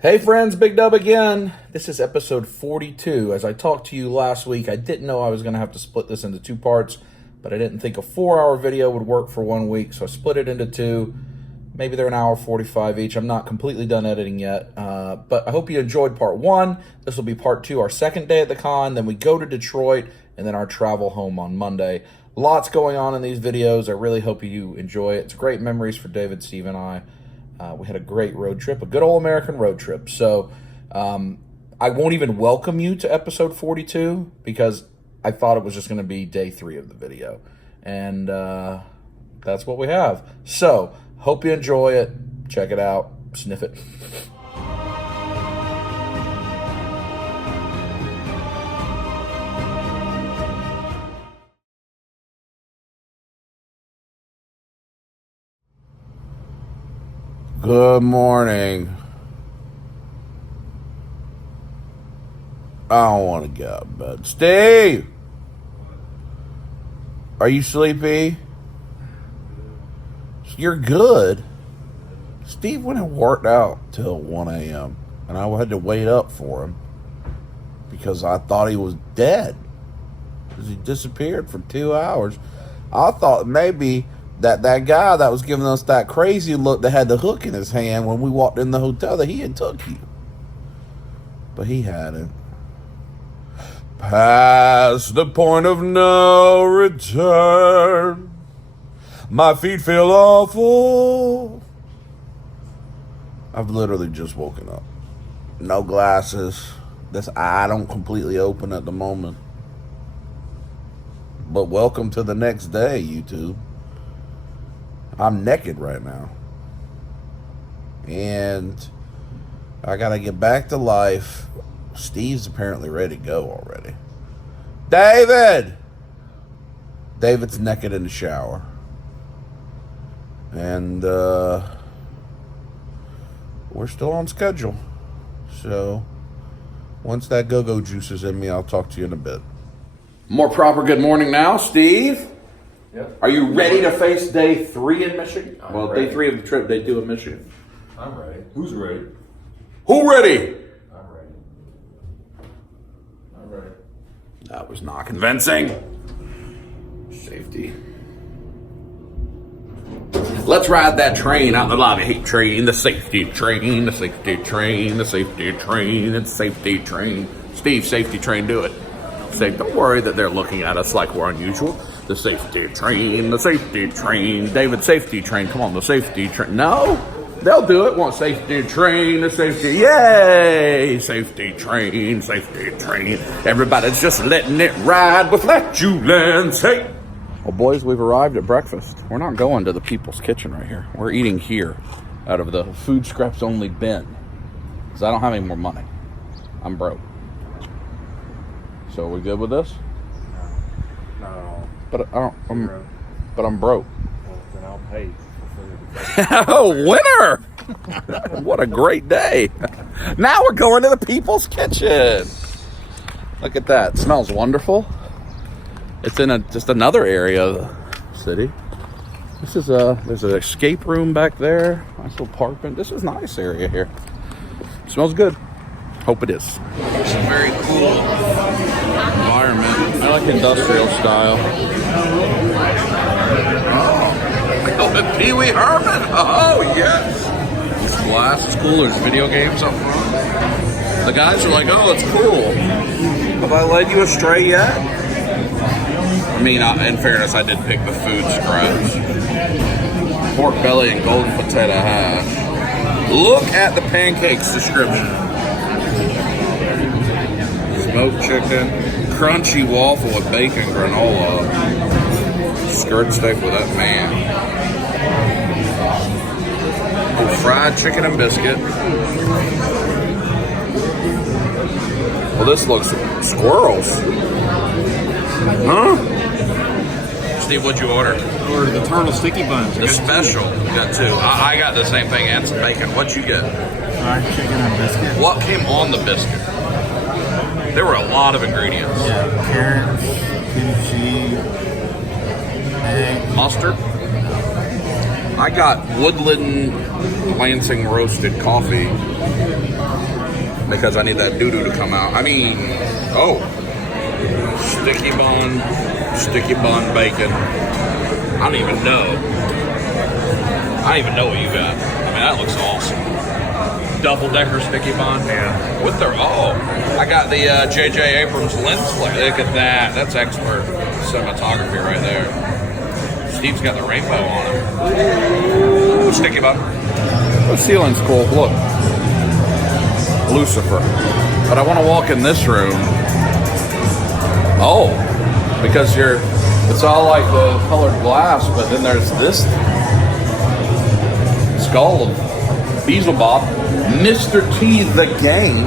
Hey friends, Big Dub again. This is episode 42. As I talked to you last week, I didn't know I was going to have to split this into two parts, but I didn't think a 4-hour video would work for 1 week, so I split it into two. Maybe they're an hour 45 each. I'm not completely done editing yet, but I hope you enjoyed part one. This will be part two, our second day at the con. Then we go to Detroit, and then our travel home on Monday. Lots going on in these videos. I really hope you enjoy it. It's great memories for David, Steve, and I. We had a great road trip, a good old American road trip. So I won't even welcome you to episode 42 because I thought it was just going to be day 3 of the video. And that's what we have. So hope you enjoy it. Check it out. Sniff it. Good morning. I don't want to get out of bed. Steve! Are you sleepy? You're good. Steve went and worked out till 1 a.m. and I had to wait up for him because I thought he was dead because he disappeared for 2 hours. I thought maybe that guy that was giving us that crazy look that had the hook in his hand when we walked in the hotel, that he had took you. But he hadn't. Past the point of no return, my feet feel awful. I've literally just woken up. No glasses. This eye don't completely open at the moment. But welcome to the next day, YouTube. I'm naked right now. And I gotta get back to life. Steve's apparently ready to go already. David! David's naked in the shower. And we're still on schedule. So once that go-go juice is in me, I'll talk to you in a bit. More proper good morning now, Steve. Yep. Are you ready to face day 3 in Michigan? I'm ready. Day 3 of the trip, day 2 in Michigan. I'm ready. Who's ready? Who ready? I'm ready. I'm ready. That was not convincing. Safety. Let's ride that train out the lobby. Hey, train, the safety train, the safety train, the safety train, the safety train. Steve, safety train, do it. Say, don't worry that they're looking at us like we're unusual. The safety train, the safety train. David, safety train. Come on, the safety train. No, they'll do it. Want safety train, the safety. Yay! Safety train, safety train. Everybody's just letting it ride with Let You Lansing. Well, boys, we've arrived at breakfast. We're not going to the People's Kitchen right here. We're eating here out of the food scraps only bin because I don't have any more money. I'm broke. So are we good with this? No. But but I'm broke. Well, then I'll pay for food. Oh, winner! What a great day. Now we're going to the People's Kitchen. Look at that. It smells wonderful. It's in just another area of the city. This is there's an escape room back there. Nice little park bench. This is a nice area here. It smells good. Hope it is. It's a very cool environment. I like industrial style. Oh, Pee Wee Herman. Oh, yes. This glass is cool. There's video games up front. The guys are like, oh, it's cool. Have I led you astray yet? I mean, in fairness, I did pick the food scraps. Pork belly and golden potato hash. Look at the pancakes description. Smoked chicken, crunchy waffle with bacon granola, skirt steak with that man, fried chicken and biscuit. Well, this looks squirrels. Huh? Steve, what'd you order? I ordered the turtle sticky buns. The special. You got 2. I got the same thing and some bacon. What'd you get? Fried chicken and biscuit. What came on the biscuit? There were a lot of ingredients. Yeah, carrots, kimchi, egg. Mustard? I got Woodland Lansing roasted coffee because I need that doo-doo to come out. I mean, oh, sticky bun bacon. I don't even know what you got. I mean, that looks awesome. Double-decker sticky bun. Yeah. With their, I got the J.J. Abrams lens flare. Look at that. That's expert cinematography right there. Steve's got the rainbow on it. Ooh, sticky bun. The ceiling's cool. Look. Lucifer. But I want to walk in this room. Oh. Because it's all like the colored glass, but then there's this skull of Beelzebub, Mr. T the Game,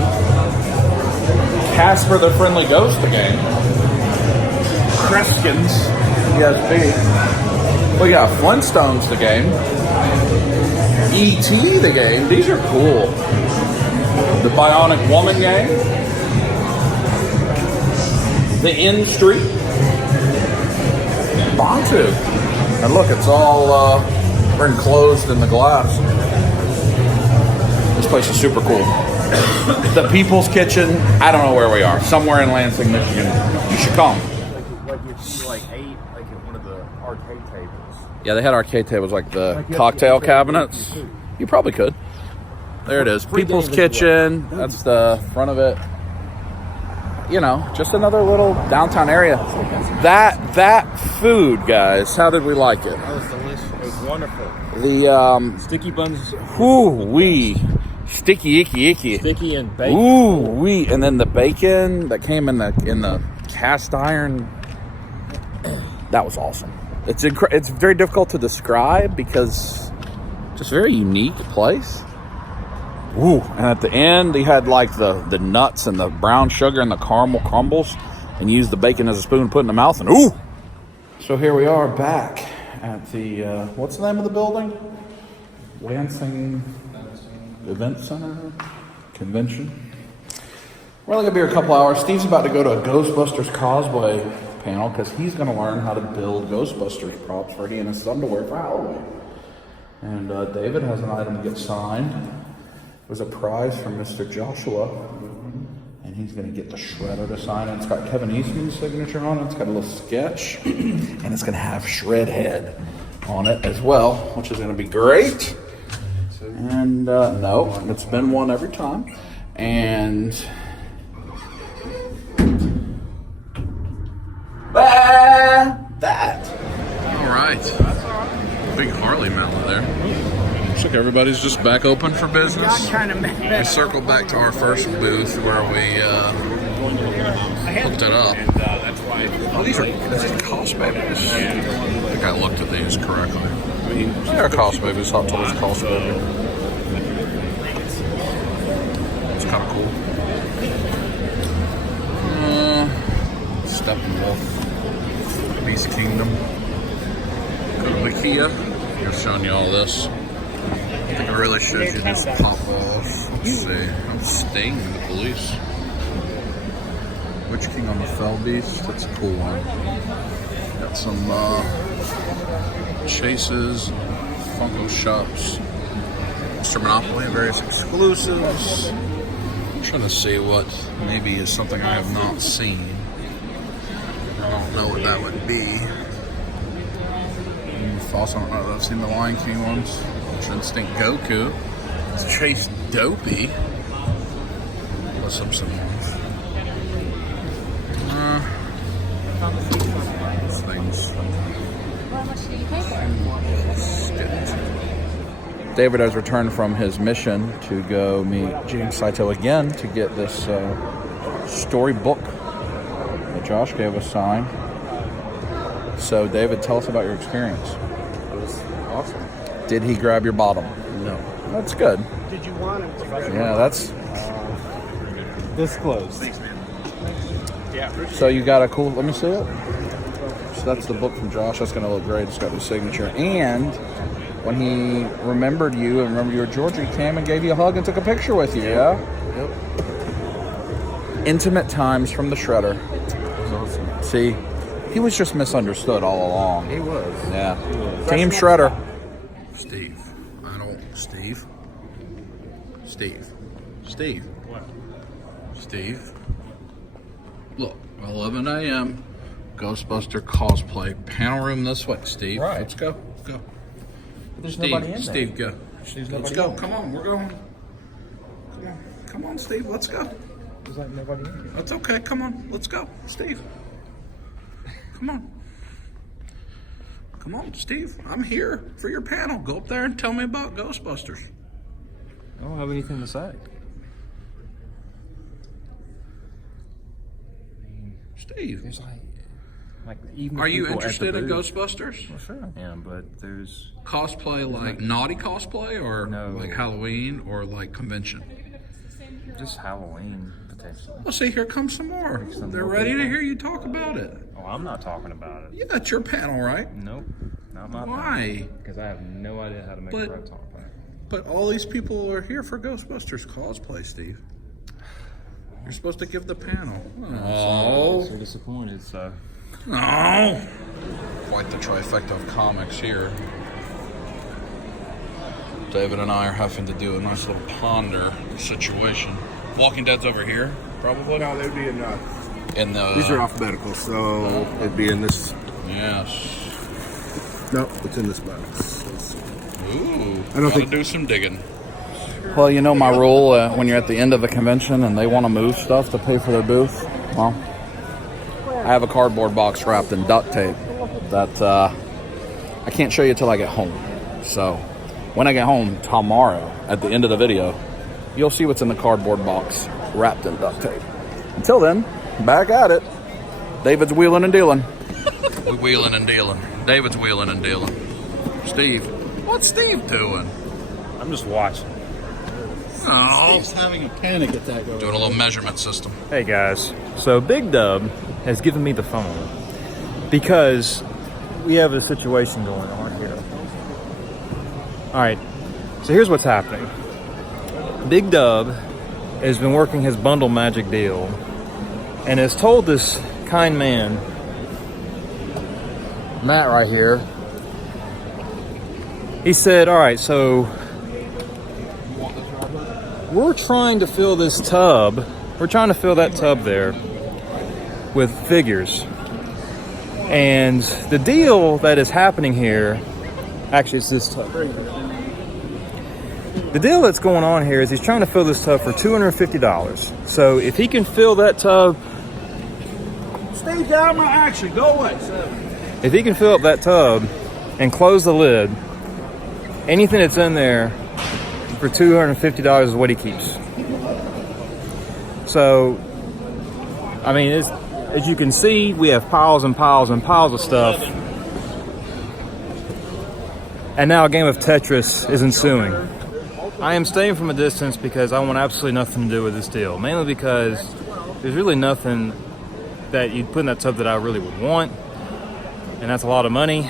Casper the Friendly Ghost the Game, Kreskins, ESP. We got Flintstones the game, E.T. the game. These are cool. The Bionic Woman game, the End Street, Bantu. And look, it's all enclosed in the glass. This place is super cool. The People's Kitchen. I don't know where we are. Somewhere in Lansing, Michigan. You should come. Like if you ate like at one of the arcade tables. Yeah, they had arcade tables like the cocktail cabinets. You probably could. There it is. People's Kitchen. That's the front of it. You know, just another little downtown area. That food, guys. How did we like it? That was delicious. It was wonderful. The Sticky buns, wee sticky icky. sticky and bacon. Ooh wee, and then the bacon that came in the cast iron. That was awesome. It's very difficult to describe because just very unique place. Ooh, and at the end they had like the nuts and the brown sugar and the caramel crumbles, and used the bacon as a spoon, put it in the mouth, and ooh. So here we are back at the what's the name of the building? Lansing Event Center Convention. We're only gonna be here a couple hours. Steve's about to go to a Ghostbusters cosplay panel because he's gonna learn how to build Ghostbusters props for he and his son to wear for Halloween. And David has an item to get signed. It was a prize from Mr. Joshua, and he's going to get the shredder to sign it. It's got Kevin Eastman's signature on it. It's got a little sketch, and it's going to have Shred Head on it as well, which is going to be great. And no, it's been one every time. And that. All right. Big Harley mountain there. Looks like everybody's just back open for business. We circled back to our first booth where we hooked it up. Oh, these are cost babies. I think I looked at these correctly. They're cost babies. Hot Toys cost baby. It's kind of cool. Steppenwolf. Beast Kingdom. Go to IKEA. I've shown you all this. I think it really shows you this pop off. Let's see. I'm Sting, the police. Witch King on the Fell Beast. That's a cool one. Got some chases, Funko Shops, Mr. Monopoly, various exclusives. I'm trying to see what maybe is something I have not seen. I don't know what that would be. Also, I don't know if I've seen the Lion King ones. Instinct Goku. It's Chase Dopey. What's some ones? Things. David has returned from his mission to go meet James Saito again to get this storybook that Josh gave us signed. So, David, tell us about your experience. Awesome. Did he grab your bottom? No. That's good. Did you want him to? Yeah, that's... This close. Yeah. So you got a cool... Let me see it. So that's the book from Josh. That's going to look great. It's got his signature. And when he remembered you and remembered you were Georgia, he came and gave you a hug and took a picture with you, yeah? Yep. Intimate times from the Shredder. That was awesome. See, he was just misunderstood all along. He was. Yeah. Team Shredder. Steve. I don't. Steve. Steve. Steve. What? Steve. Look, 11 a.m. Ghostbuster cosplay panel room this way. Steve, Right. let's go. Go. There's Steve, nobody in there. Steve, go. There's Let's nobody go. in there. Come on, we're going. Come on. Come on, Steve, let's go. There's like nobody in there. That's okay. Come on, let's go. Steve. Come on. Come on, Steve. I'm here for your panel. Go up there and tell me about Ghostbusters. I don't have anything to say. Steve. There's like even Are you people at the interested in booth. Ghostbusters? Well, sure I am, but there's Cosplay like naughty cosplay or No. like Halloween or like convention? just Halloween potentially. Well, see, here comes some more. Some They're more ready to people. hear you talk about it. Oh, I'm not talking about it. Yeah, it's your panel, right? Nope, not my Why? Because I have no idea how to make But- a red talk about it. But all these people are here for Ghostbusters cosplay, Steve. You're supposed to give the panel. Oh. So disappointed. So Oh. Quite the trifecta of comics here. David and I are having to do a nice little ponder situation. Walking Dead's over here, probably. No, they'd be in. In the. These are alphabetical, so it'd be in this. Yes. No, it's in this box. Ooh. I don't Gotta think- do some digging. Well, you know my rule when you're at the end of a convention and they want to move stuff to pay for their booth? Well, I have a cardboard box wrapped in duct tape that I can't show you till I get home. So when I get home tomorrow, at the end of the video, you'll see what's in the cardboard box wrapped in duct tape. Until then, back at it. David's wheeling and dealing. We wheeling and dealing. David's wheeling and dealing. Steve. What's Steve doing? I'm just watching. Oh. He's having a panic attack over Doing a little measurement system. Hey guys, so Big Dub has given me the phone because we have a situation going on here. Alright, so here's what's happening. Big Dub has been working his bundle magic deal and has told this kind man, Matt right here, he said, alright, so we're trying to fill this tub. We're trying to fill that tub there with figures. And the deal that is happening here, actually it's this tub. The deal that's going on here is he's trying to fill this tub for $250. So if he can fill that tub, Steve, get out of my action. Go away. if he can fill up that tub and close the lid, anything that's in there for $250 is what he keeps. So, I mean, as you can see, we have piles and piles and piles of stuff. And now a game of Tetris is ensuing. I am staying from a distance because I want absolutely nothing to do with this deal. Mainly because there's really nothing that you'd put in that tub that I really would want. And that's a lot of money.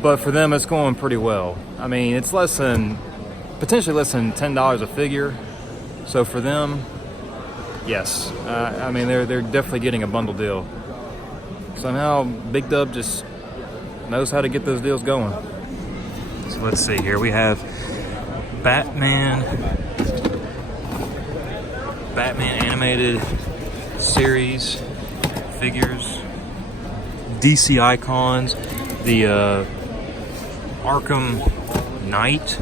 But for them, it's going pretty well. I mean, it's potentially less than $10 a figure. So for them, yes. I mean, they're definitely getting a bundle deal. Somehow, Big Dub just knows how to get those deals going. So let's see here. We have Batman animated series figures, DC icons, the Arkham Knight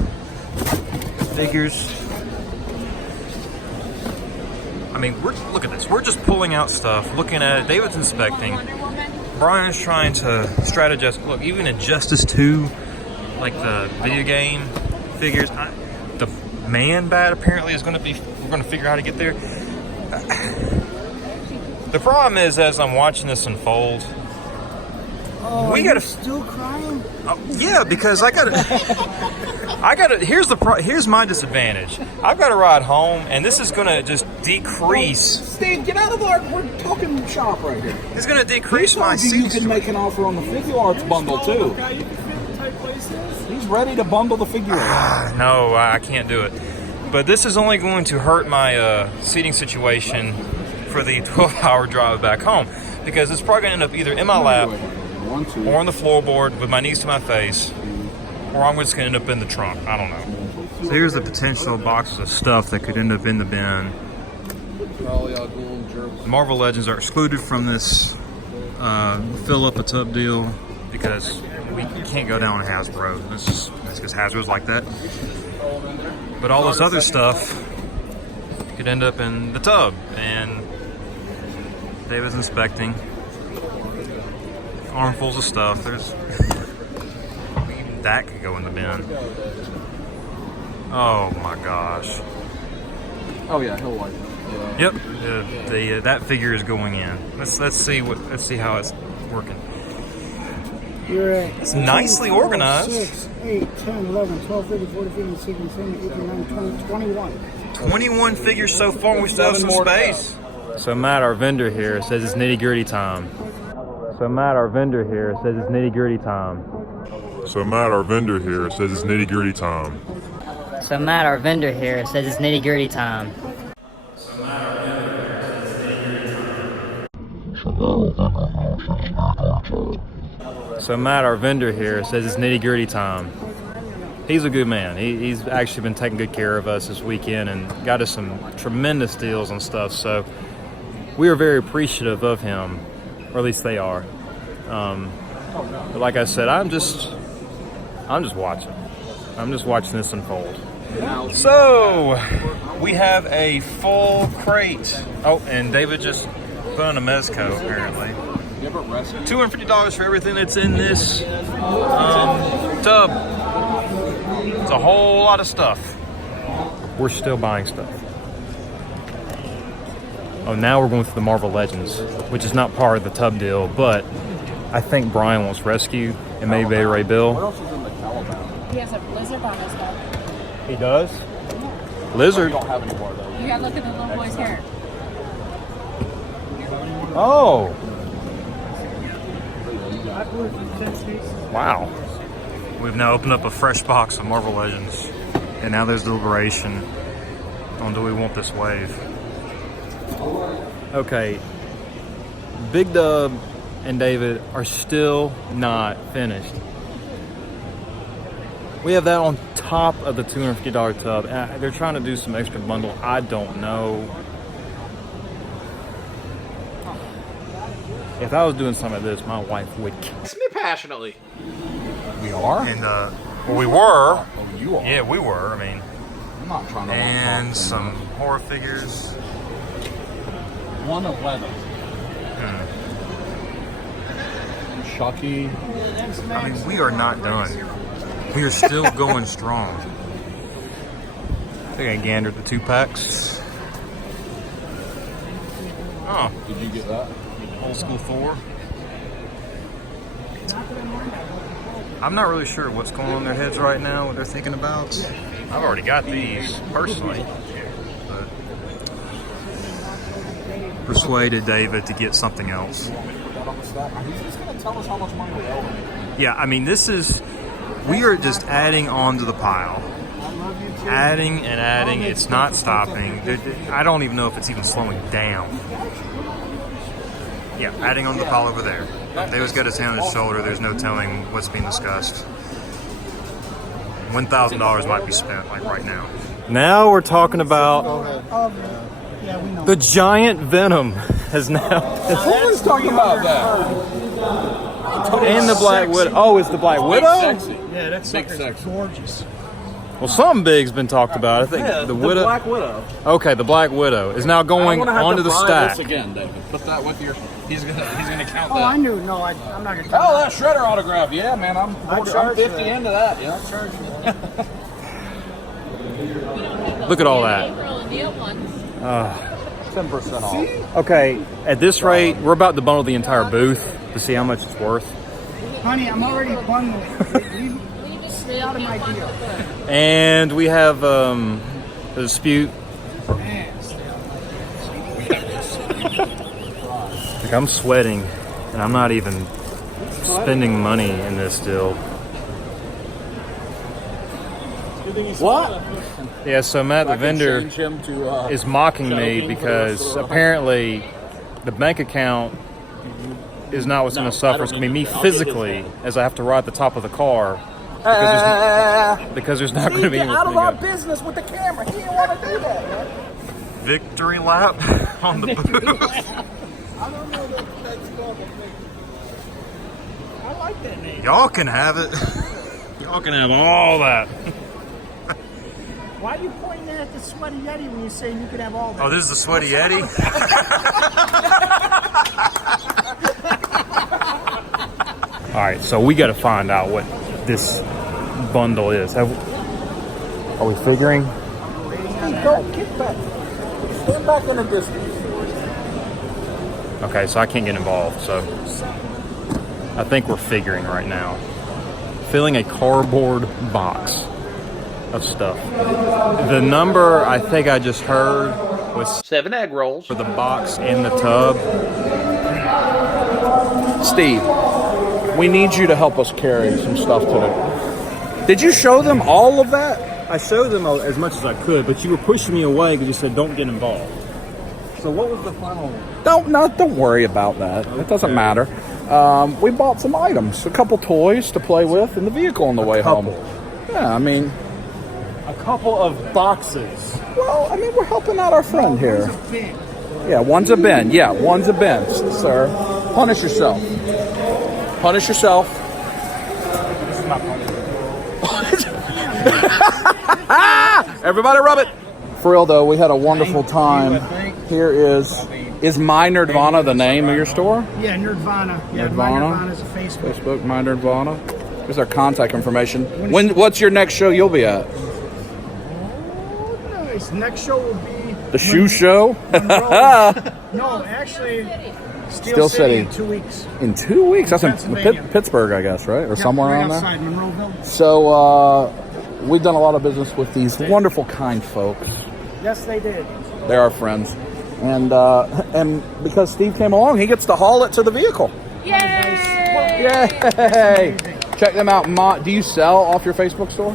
figures. I mean, look at this. We're just pulling out stuff, looking at it. David's inspecting. Brian's trying to strategize. Look, even Injustice 2, like the video game figures. The Man Bat apparently is going to be. We're going to figure out how to get there. The problem is, as I'm watching this unfold, we gotta still crying? yeah, because I gotta. Here's my disadvantage. I've got to ride home, and this is gonna just decrease. Steve, get out of our. We're talking shop right here. It's gonna decrease my You seat. can make an offer on the Figure Arts bundle too. He's ready to bundle the Figure Arts. No, I can't do it. But this is only going to hurt my seating situation for the 12-hour drive back home, because it's probably gonna end up either in my lap want to. or on the floorboard with my knees to my face, or I'm just going to end up in the trunk. I don't know. So here's the potential boxes of stuff that could end up in the bin. The Marvel Legends are excluded from this fill up a tub deal because we can't go down Hasbro. That's because Hasbro's like that. But all this other stuff could end up in the tub, and David's inspecting armfuls of stuff. There's that could go in the bin. Oh my gosh. Oh yeah, he'll like it. Yep, that figure is going in. Let's see how it's working. You're at It's nicely organized. 6, 8, 10, 11, 12, 13, 14, 15, 16, 17, 18, 19, 20, 21. 21 figures so far. We still have some space. So Matt, our vendor here, says it's nitty gritty time. So Matt, our vendor here, says it's nitty gritty time. So Matt, our vendor here, says it's nitty gritty time. So Matt, our vendor here, says it's nitty gritty time. So Matt, our vendor here, says it's nitty gritty time. He's a good man. He's actually been taking good care of us this weekend and got us some tremendous deals on stuff. So we are very appreciative of him, or at least they are. But like I said, I'm just watching. I'm just watching this unfold. So we have a full crate. Oh, and David just put on a mezco apparently. $250 for everything that's in this tub. It's a whole lot of stuff. We're still buying stuff. Oh, now we're going through the Marvel Legends, which is not part of the tub deal, but I think Brian wants rescue, and maybe Ray Bill. He has a lizard on his head. He does? Lizard? You gotta look at the little boy's hair. Oh. Wow. We've now opened up a fresh box of Marvel Legends, and now there's deliberation on do we want this wave. Okay, Big Dub and David are still not finished. We have that on top of the $250 tub. They're trying to do some extra bundle. I don't know. If I was doing some of this, my wife would kiss me passionately. We are? And, well, we were. Oh, you are? Yeah, we were. I mean, I'm not trying to and some horror figures. One of leather. Chucky. I mean, we are not done. We are still going strong. I think I gandered the 2 packs. Oh, Did you get that? old school Thor. I'm not really sure what's going on in their heads right now, what they're thinking about. I've already got these personally, but persuaded David to get something else. He's just going to tell us how much money we owe him. Yeah, I mean, we are just adding on to the pile. Adding and adding, it's not stopping. I don't even know if it's even slowing down. Yeah, adding on to the pile over there. David's got his hand on his shoulder. There's no telling what's being discussed. $1,000 might be spent, like right now. Now we're talking about the giant Venom has now. Who's talking about that? And the Black Widow. Oh, it's the Black Widow? Yeah, that's Big sexy. gorgeous. Well, something big's been talked about. I think the Widow. Black Widow. Okay, the Black Widow is now going onto the stack. This again, David. Put that with your. He's gonna count Oh, that. I knew. No, I'm not gonna. Oh, that Shredder autograph. Yeah, man, I'm 50 that. into that. Yeah. Look at all that. 10% off. Okay, at this rate, we're about to bundle the entire booth to see how much it's worth. Honey, I'm already bundled. Stay out of my deal. And we have a dispute. Like, I'm sweating, and I'm not even spending money in this deal. What? Yeah, so Matt, the vendor, Change him to, is mocking me because apparently the bank account is not what's going to suffer. It's going to be me physically as I have to ride the top of the car because there's not going to be anything. Out of our business with the camera. He didn't want to do that, man. Victory lap on the booth. I don't know that's called a thing. I like that name. Y'all can have it. Y'all can have all that. Why are you pointing at the Sweaty Yeti when you say you can have all that? Oh, this is the Sweaty Yeti? All right, so we got to find out what this bundle is. Are we figuring? Hey, go, get back. Stand back in the distance. Okay, so I can't get involved, so I think we're figuring right now. Filling a cardboard box of stuff. The number I think I just heard was 7 egg rolls. for the box and the tub. Steve, we need you to help us carry some stuff today. Did you show them all of that? I showed them as much as I could, but you were pushing me away because you said don't get involved. So what was the final? Don't worry about that. It doesn't matter. We bought some items, a couple toys to play with in the vehicle on the way home. Yeah, I mean, A couple of boxes. well, I mean, we're helping out our friend here. Yeah, one's a bin. Yeah, one's a bin, sir. Punish yourself. Punish yourself. This is not funny. Everybody rub it. For real though, we had a wonderful time. Here is My Nerdvana the name of your store? Yeah, Nerdvana. Yeah, Nerdvana? Nerdvana is a Facebook. Facebook, My Nerdvana. Here's our contact information. What's your next show you'll be at? Oh, nice. Next show will be The shoe show? no, actually, Steel City in 2 weeks. In 2 weeks? That's in Pennsylvania. Pittsburgh, I guess, right? Or somewhere right around there? outside Monroeville. So, we've done a lot of business with these wonderful, kind folks. Yes, they did. They're our friends. And because Steve came along, he gets to haul it to the vehicle. Yay! Check them out. Do you sell off your Facebook store?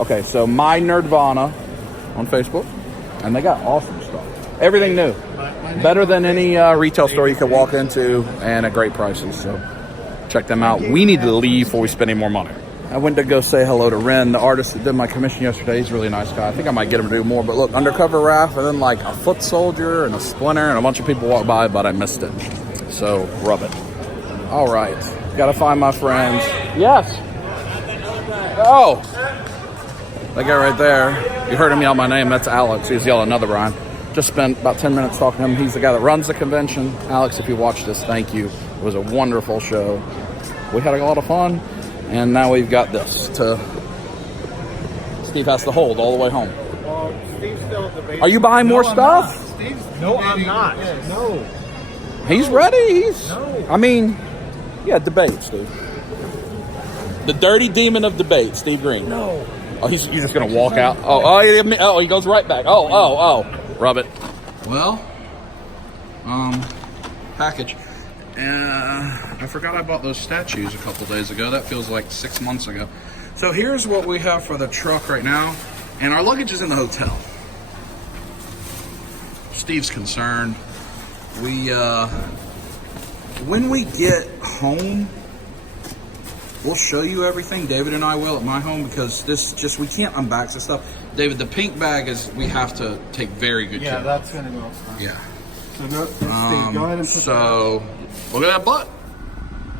Okay, so My Nerdvana on Facebook. And they got awesome stuff. Everything new. Better than any retail store you could walk into and at great prices. So check them out. We need to leave before we spend any more money. I went to go say hello to Ren, the artist that did my commission yesterday. He's a really nice guy. I think I might get him to do more. But look, Undercover Raph, and then like a foot soldier and a splinter and a bunch of people walked by, but I missed it. So rub it. All right. Got to find my friends. Yes. Oh. That guy right there. You heard him yell my name. That's Alex. He was yelling another Brian. Just spent about 10 minutes talking to him. He's the guy that runs the convention. Alex, if you watch this, thank you. It was a wonderful show. We had a lot of fun. And now we've got this to... Steve has to hold all the way home. Well, Steve's still at the base. Are you buying more stuff? No, I'm not. No. He's ready. I mean, yeah, debate, Steve. The dirty demon of debate, Steve Green. No. Oh, you're just going to walk out? Oh, he goes right back. Oh. Rub it. Well, package. I forgot I bought those statues a couple days ago. That feels like 6 months ago. So here's what we have for the truck right now. And our luggage is in the hotel. Steve's concerned. When we get home, we'll show you everything. David and I will at my home, because we can't unbox this stuff. David, the pink bag we have to take very good care of. Yeah, that's gonna go outside. Yeah. So Steve, go ahead and put Look at that butt.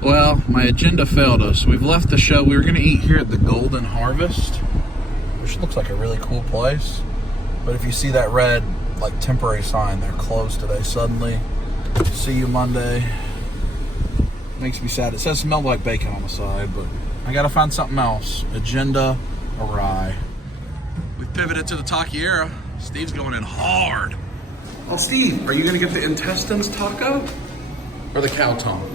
Well, my agenda failed us. We've left the show. We were going to eat here at the Golden Harvest, which looks like a really cool place. But if you see that red, like, temporary sign, they're closed today suddenly. See you Monday. Makes me sad. It says smelled like bacon on the side, but I got to find something else. Agenda awry. We've pivoted to the taquiera. Steve's going in hard. Oh, Steve, are you going to get the intestines taco or the cow tongue?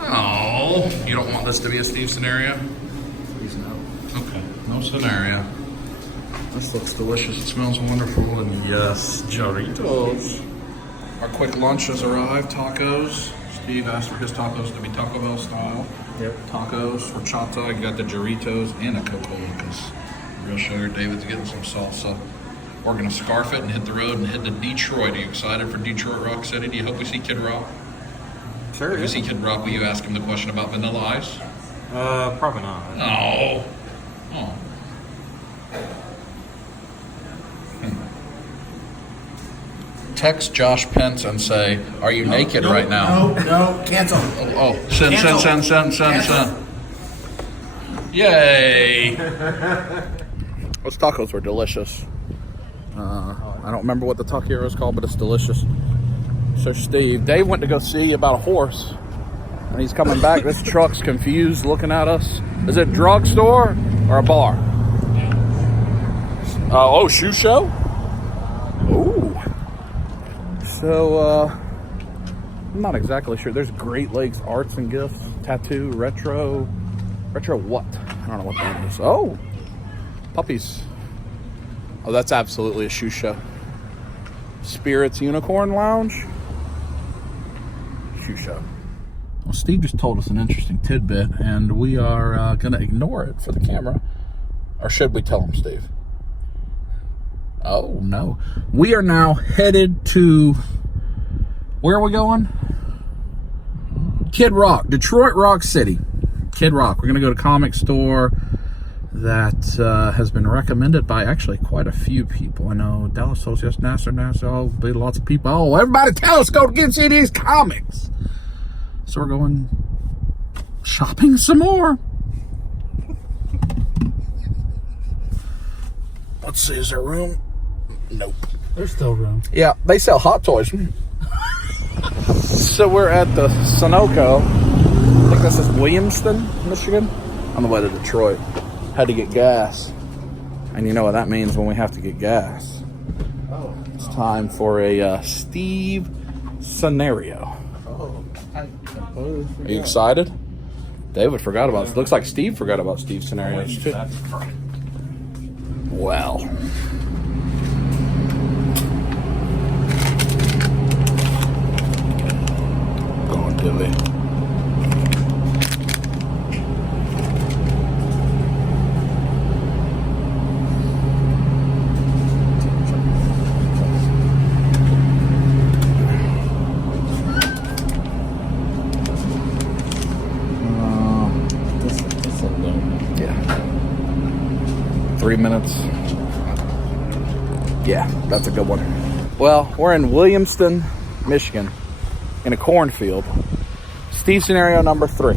Oh, you don't want this to be a Steve scenario? Please no. Okay, no scenario. This looks delicious. It smells wonderful. And yes, Doritos. Our quick lunch has arrived. Tacos. Steve asked for his tacos to be Taco Bell style. Yep. Tacos, horchata. I got the Doritos and a Coca-Cola because real sugar. David's getting some salsa. We're going to scarf it and hit the road and head to Detroit. Are you excited for Detroit Rock City? Do you hope we see Kid Rock? Sure. If you see Kid Rock, will you ask him the question about Vanilla Ice? Probably not. Oh. Text Josh Pence and say, are you naked right now? No, cancel. Send. Yay. Those tacos were delicious. I don't remember what the taquero is called, but it's delicious. So Dave went to go see about a horse, and he's coming back. This truck's confused, looking at us. Is it a drugstore or a bar? Oh, shoe show? Ooh. So, I'm not exactly sure. There's Great Lakes Arts and Gifts, tattoo, retro what? I don't know what that is. Oh, puppies. Oh, that's absolutely a shoe show. Spirits Unicorn Lounge. Shoe show. Well, Steve just told us an interesting tidbit, and we are going to ignore it for the camera. Or should we tell him, Steve? Oh, no. We are now headed to... Where are we going? Kid Rock. Detroit Rock City. Kid Rock. We're going to go to a comic store that has been recommended by actually quite a few people. I know Dallas Socius, NASA, be lots of people. Oh, everybody tell us go get see these comics. So we're going shopping some more. Let's see, is there room? Nope. There's still room. Yeah, they sell hot toys. So we're at the Sunoco. I think this is Williamston, Michigan, on the way to Detroit. Had to get gas. And you know what that means when we have to get gas. Oh. It's time for a Steve scenario. Oh. Are you excited? David forgot about it. Looks like Steve forgot about Steve's scenarios too. Well. Going Dilly. Yeah. 3 minutes. Yeah, that's a good one. Well, we're in Williamston, Michigan, in a cornfield. Steve scenario number 3.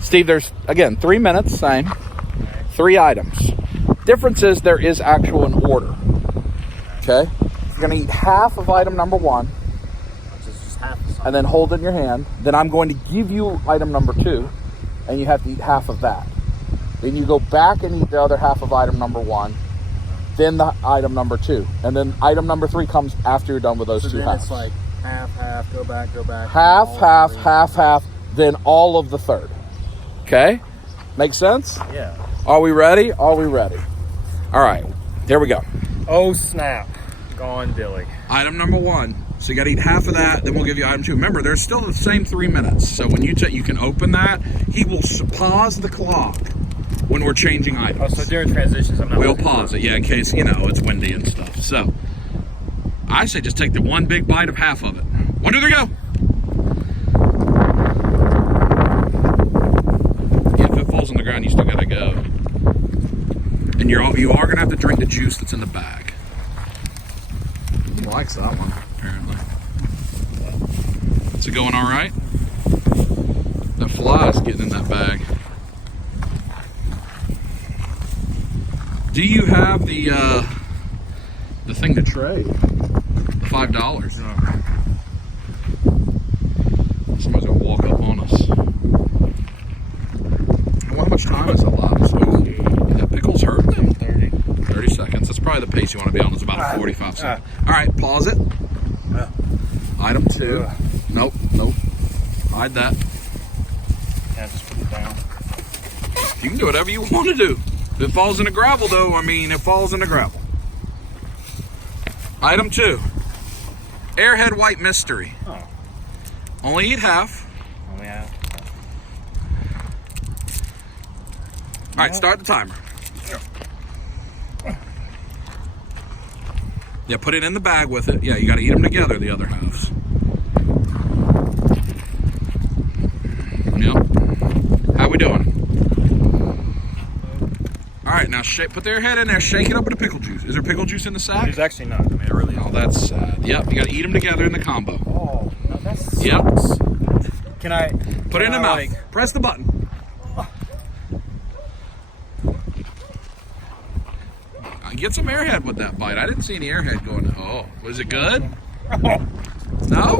Steve, there's, again, 3 minutes, same. 3 items. Difference is there is actual an order. Okay? You're going to eat half of item number 1. And then hold it in your hand. Then I'm going to give you item number 2. And you have to eat half of that. Then you go back and eat the other half of item number 1. Then the item number 2. And then item number 3 comes after you're done with those two halves. It's like half, go back. Half, then all of the third. Okay? Make sense? Yeah. Are we ready? Are we ready? All right. Here we go. Oh, snap. Gone Dilly. Item number 1. So you got to eat half of that, then we'll give you item 2. Remember, there's still the same 3 minutes. So when you can open that, he will pause the clock when we're changing items. Oh, so during transitions, I'm not... We'll pause it, yeah, in case, it's windy and stuff. So, I say just take the one big bite of half of it. 1, 2, 3, go! Yeah, if it falls on the ground, you still gotta go. And you are gonna have to drink the juice that's in the bag. He likes that one, apparently. Is it going all right? That fly's getting in that bag. Do you have the thing to trade? The $5? No. Somebody's gonna walk up on us. How much time is elapsed? Oh, that pickle's hurt them. 30 seconds. That's probably the pace you want to be on. It's about 45 seconds. All right, pause it. Item 2. Nope. Hide that. Yeah, just put it down. You can do whatever you want to do. If it falls in the gravel, though, it falls in the gravel. Item 2. Airhead White Mystery. Oh. Only eat half. Only half. All right, start the timer. Yeah, put it in the bag with it. Yeah, you got to eat them together, the other halves. Yep. How we doing? All right, now put their head in there, shake it up with the pickle juice. Is there pickle juice in the sack? There's actually not. I mean, it really. Oh, that's sad. Yep, you got to eat them together in the combo. Oh, no, that's. Yep. Can I Put it in the mouth. Like, Press the button. Get some airhead with that bite. I didn't see any airhead going. Oh, was it good? No?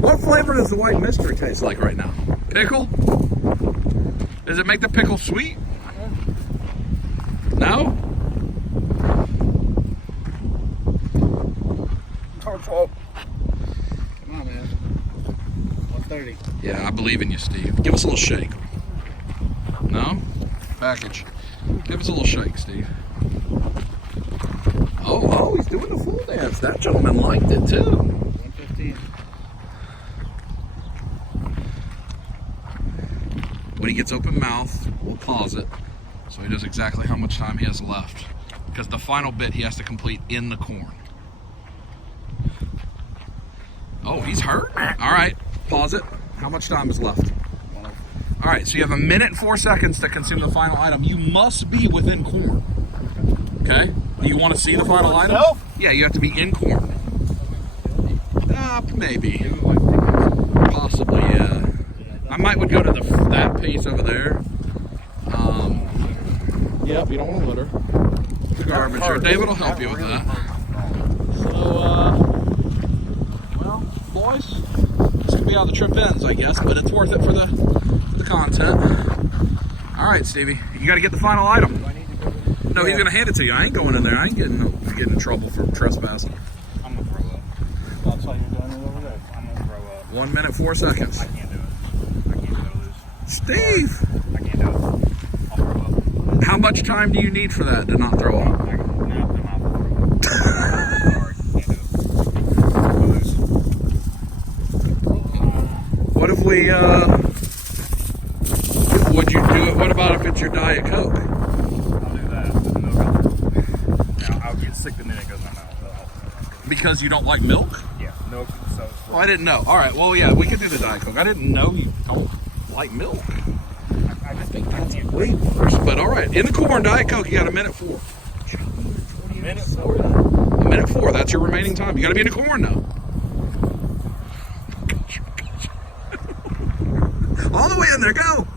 What flavor does the white mystery taste like right now? Pickle? Does it make the pickle sweet? No? Come on, man. 130. Yeah, I believe in you, Steve. Give us a little shake. No? Package. Give us a little shake, Steve. Oh, he's doing the full dance. That gentleman liked it too. 115. When he gets open mouth, we'll pause it so he knows exactly how much time he has left. Because the final bit he has to complete in the corn. Oh, he's hurt. All right, pause it. How much time is left? All right, so you have 1 minute and 4 seconds to consume the final item. You must be within corn. Okay? Do you want to see the final item? Yeah, you have to be in corn. Maybe. Possibly, yeah. I would go to that piece over there. Yep, you don't want to litter. The garbage there. David will help you with that. So, well, boys, this could be how the trip ends, I guess, but it's worth it for the content. All right, Stevie, you got to get the final item. No, he's gonna hand it to you. I ain't going in there. I ain't getting in trouble for trespassing. I'm gonna throw up. I'll tell you doing it over there. I'm gonna throw up. 1 minute, 4 seconds. I can't do it. I can't do it. Steve, I can't do it. I'll throw up. how much time do you need for that to not throw up? What if we, would you do it? What about if it's your Diet Coke? I'll get sick the minute it goes in my mouth. Because you don't like milk? Yeah, no. So Oh, I didn't know. All right, well, yeah, we could do the Diet Coke. I didn't know you don't like milk. I just think that's Way worse. But all right, in the corn, Diet Coke, you got 1 minute 4. minute 4. 1 minute 4, that's your remaining time. You got to be in the corn now. All the way in there, go.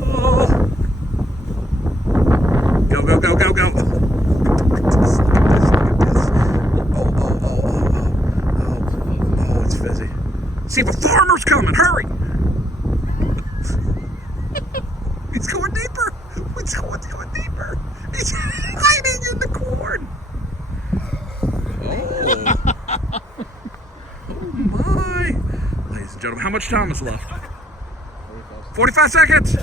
Oh. Go, go, go, go, go. Oh, it's fizzy. See, the farmer's coming, hurry. He's going deeper. He's going deeper. He's hiding in the corn. Oh. Oh my. Ladies and gentlemen, how much time is left? 45 seconds.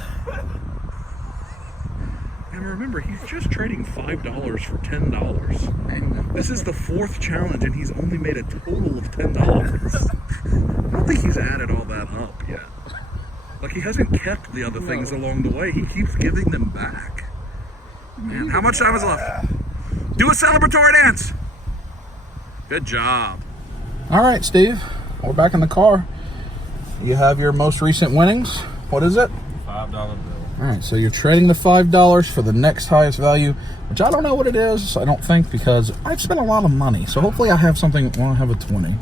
And remember, he's just trading $5 for $10. This is the 4th challenge, and he's only made a total of $10. I don't think he's added all that up yet. Like, he hasn't kept the other things along the way. He keeps giving them back. Man, how much time is left? Do a celebratory dance. Good job. All right, Steve, we're back in the car. You have your most recent winnings. What is it? $5 bill. All right, so you're trading the $5 for the next highest value, which I don't know what it is, I don't think, because I've spent a lot of money. So hopefully I have something, well, I have a 20.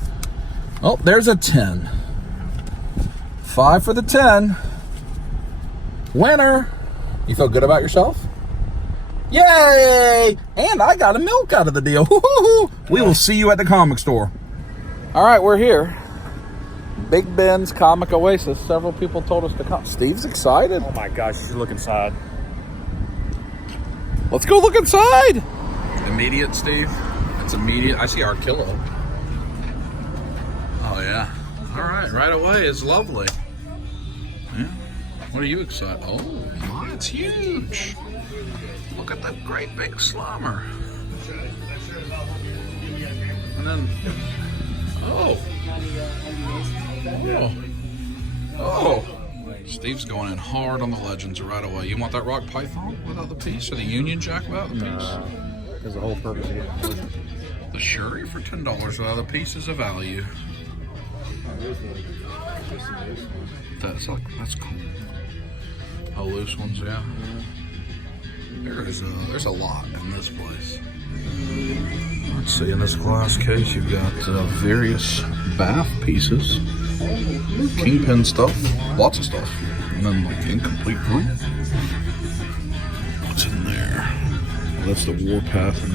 Oh, there's a 10. 5 for the 10. Winner. You feel good about yourself? Yay! And I got a milk out of the deal. We will see you at the comic store. All right, we're here. Big Ben's Comic Oasis. Several people told us to come. Steve's excited. Oh my gosh, you should look inside. Let's go look inside. Immediate, Steve. It's immediate. I see Arkillo. Oh, yeah. All right away. It's lovely. Yeah. What are you excited? Oh, my, it's huge. Look at that great big slummer. And then, oh. Steve's going in hard on the Legends right away. You want that Rock Python without the piece, or the Union Jack without the piece? There's a whole purpose of it. The Shuri for $10 without the piece is a value. That's cool. Oh, loose ones, yeah. There's a lot in this place. Let's see, in this glass case, you've got various bath pieces, kingpin stuff, lots of stuff, and then like incomplete group. What's in there? Well, that's the Warpath and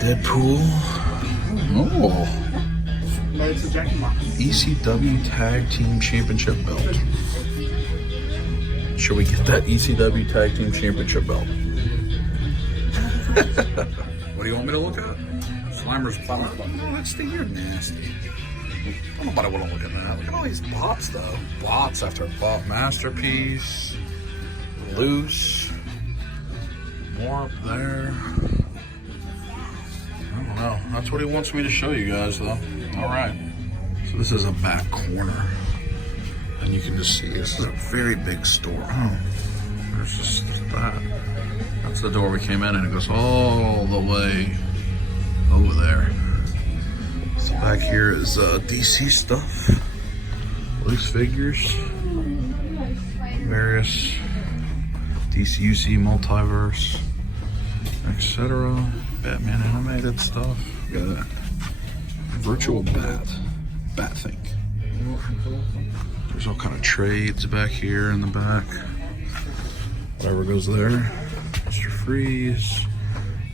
Deadpool. Oh. ECW Tag Team Championship belt. Should we get that ECW Tag Team Championship belt? What do you want me to look at? Slimer's Plumber Club. Oh, that's Steve, you're nasty. Nobody would look at that. Look at all these bots, though. Bots after bot. Masterpiece. Loose. More up there. I don't know. That's what he wants me to show you guys, though. Alright. So this is a back corner. And you can just see this is a very big store. Oh, there's just that. That's the door we came in, and it goes all the way over there. So back here is DC stuff, loose figures, various DCUC multiverse, etc. Batman animated stuff. Got a virtual Batthink. There's all kind of trades back here in the back. Whatever goes there. Mr. Freeze,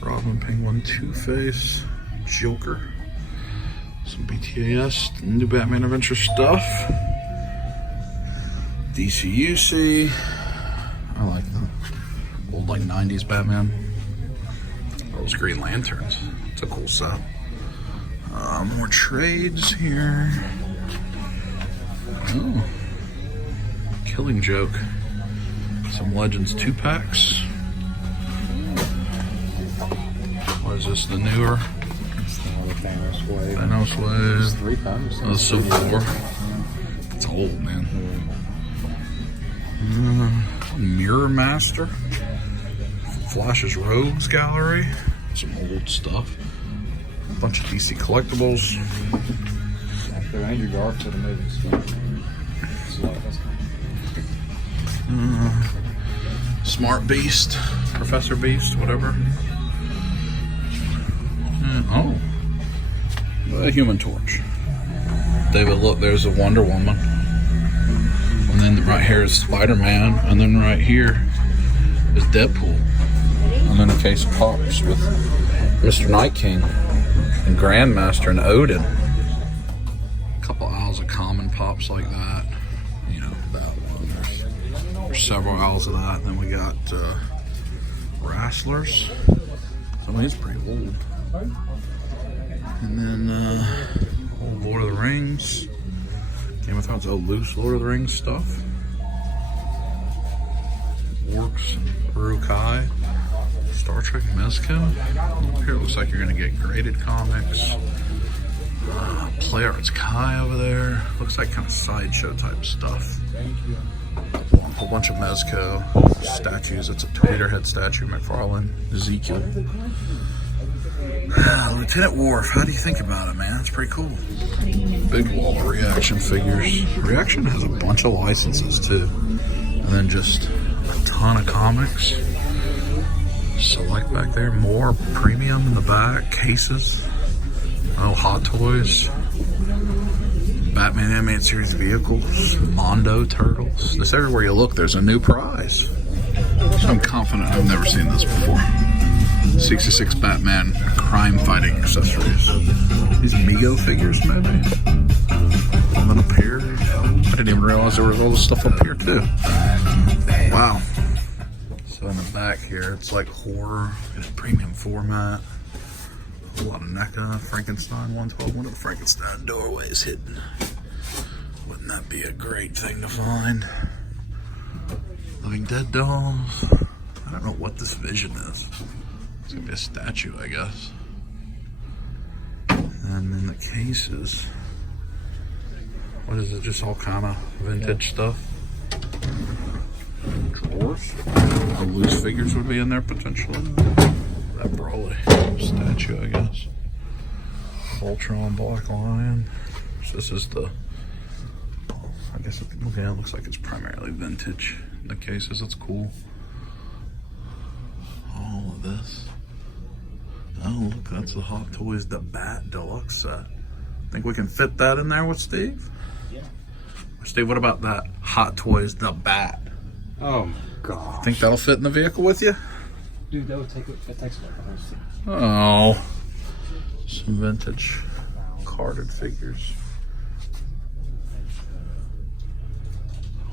Robin, Penguin, Two-Face, Joker, some BTAS, new Batman Adventure stuff, DCUC. I like the old like 90s Batman. Those Green Lanterns. It's a cool set. More trades here. Oh, Killing Joke. Some Legends 2-packs. What is this, the newer? It's the Thanos Wave. Thanos Wave. It's 3 times. Oh, Civil War. It's old, man. Mirror Master. Flash's Rogues Gallery. Some old stuff. A bunch of DC collectibles. After Andrew Garfield the movie stuff. Smart Beast, Professor Beast, whatever. Oh, a Human Torch. David, look, there's a Wonder Woman. And then right here is Spider-Man. And then right here is Deadpool. And then a case of pops with Mr. Night King and Grandmaster and Odin. A couple aisles of common pops like that. You know, that one. There's several aisles of that. And then we got Wrestlers. Some of these pretty old. And then old Lord of the Rings. Game of Thrones, loose Lord of the Rings stuff. Orcs, Urukai, Star Trek Mezco. Up here it looks like you're going to get graded comics. Play Arts Kai over there. Looks like kind of sideshow type stuff. A whole bunch of Mezco statues. It's a Tweederhead statue, McFarlane, Ezekiel. Lieutenant Worf, how do you think about it, man? It's pretty cool. Big wall of Reaction figures. Reaction has a bunch of licenses too. And then just a ton of comics. Select back there, more premium in the back, cases. Oh, Hot Toys. Batman Animated Series vehicles. Mondo Turtles. Just everywhere you look, there's a new prize. I'm confident I've never seen this before. 66 Batman crime fighting accessories. These Mego figures, maybe? And then up here, I didn't even realize there was all this stuff up here too. Wow. So in the back here, it's like horror in a premium format. A lot of NECA, Frankenstein 112. One of the Frankenstein doorways hidden. Wouldn't that be a great thing to find? Living Dead dolls. I don't know what this Vision is. It's gonna be a statue, I guess. And then the cases. What is it? Just all kind of vintage stuff. Drawers. The loose figures would be in there potentially. That Broly statue, I guess. Voltron Black Lion. So this is the, I guess it looks like it's primarily vintage in the cases. That's cool. All of this. Oh, look, that's the Hot Toys The Bat Deluxe set. Think we can fit that in there with Steve? Yeah. Steve, what about that Hot Toys The Bat? Oh my god. Think that'll fit in the vehicle with you? Dude, that takes like Oh. Some vintage carded figures.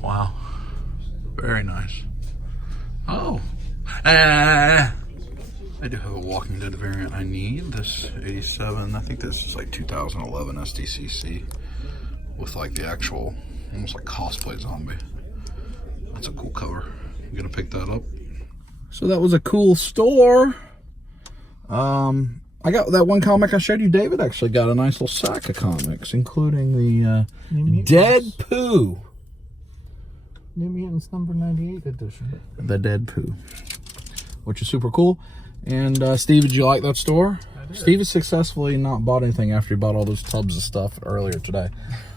Wow. Very nice. Oh. I do have a Walking Dead variant I need. This 87, I think this is like 2011 SDCC with like the actual, almost like cosplay zombie. That's a cool cover. You gonna pick that up? So that was a cool store. I got that one comic I showed you. David actually got a nice little sack of comics, including the Dead Pooh. New Mutants number 98 edition. The Dead Pooh, which is super cool. And Steve, did you like that store? Steve has successfully not bought anything after he bought all those tubs of stuff earlier today.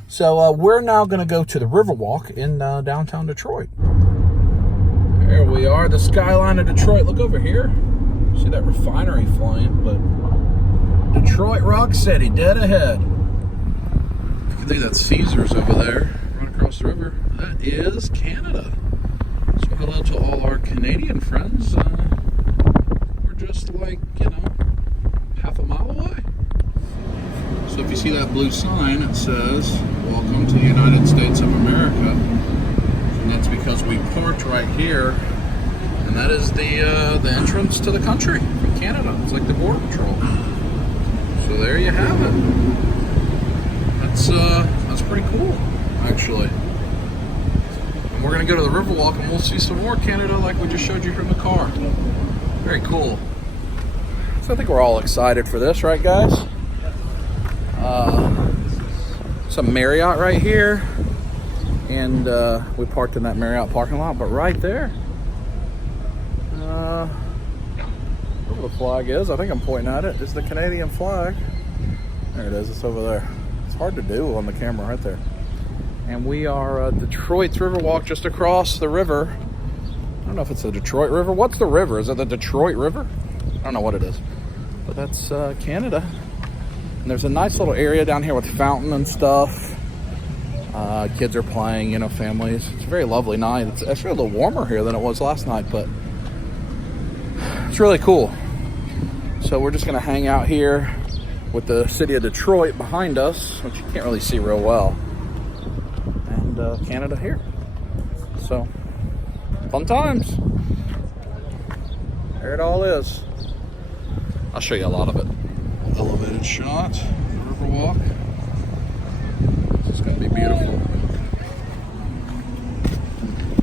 So we're now going to go to the Riverwalk in downtown Detroit. There we are, the skyline of Detroit. Look over here. See that refinery flying, but Detroit Rock City, dead ahead. You can see that Caesars over there, right across the river. That is Canada. So hello to all our Canadian friends. Just like, you know, half a mile away. So if you see that blue sign, it says, "Welcome to the United States of America." And that's because we parked right here. And that is the entrance to the country from Canada. It's like the Border Patrol. So there you have it. That's pretty cool, actually. And we're gonna go to the Riverwalk and we'll see some more Canada like we just showed you from the car. Very cool. So I think we're all excited for this, right, guys? Some Marriott right here, and we parked in that Marriott parking lot. But right there, where the flag is, I think I'm pointing at it, is the Canadian flag. There it is. It's over there. It's hard to do on the camera right there. And we are Detroit's Riverwalk, just across the river. I don't know if it's the Detroit River. What's the river? Is it the Detroit River? I don't know what it is. But that's Canada. And there's a nice little area down here with fountain and stuff. Kids are playing, you know, families. It's a very lovely night. It's actually a little warmer here than it was last night, but it's really cool. So we're just going to hang out here with the city of Detroit behind us, which you can't really see real well. And Canada here. So, fun times. There it all is. I'll show you a lot of it. Elevated shot, Riverwalk. This is going to be beautiful.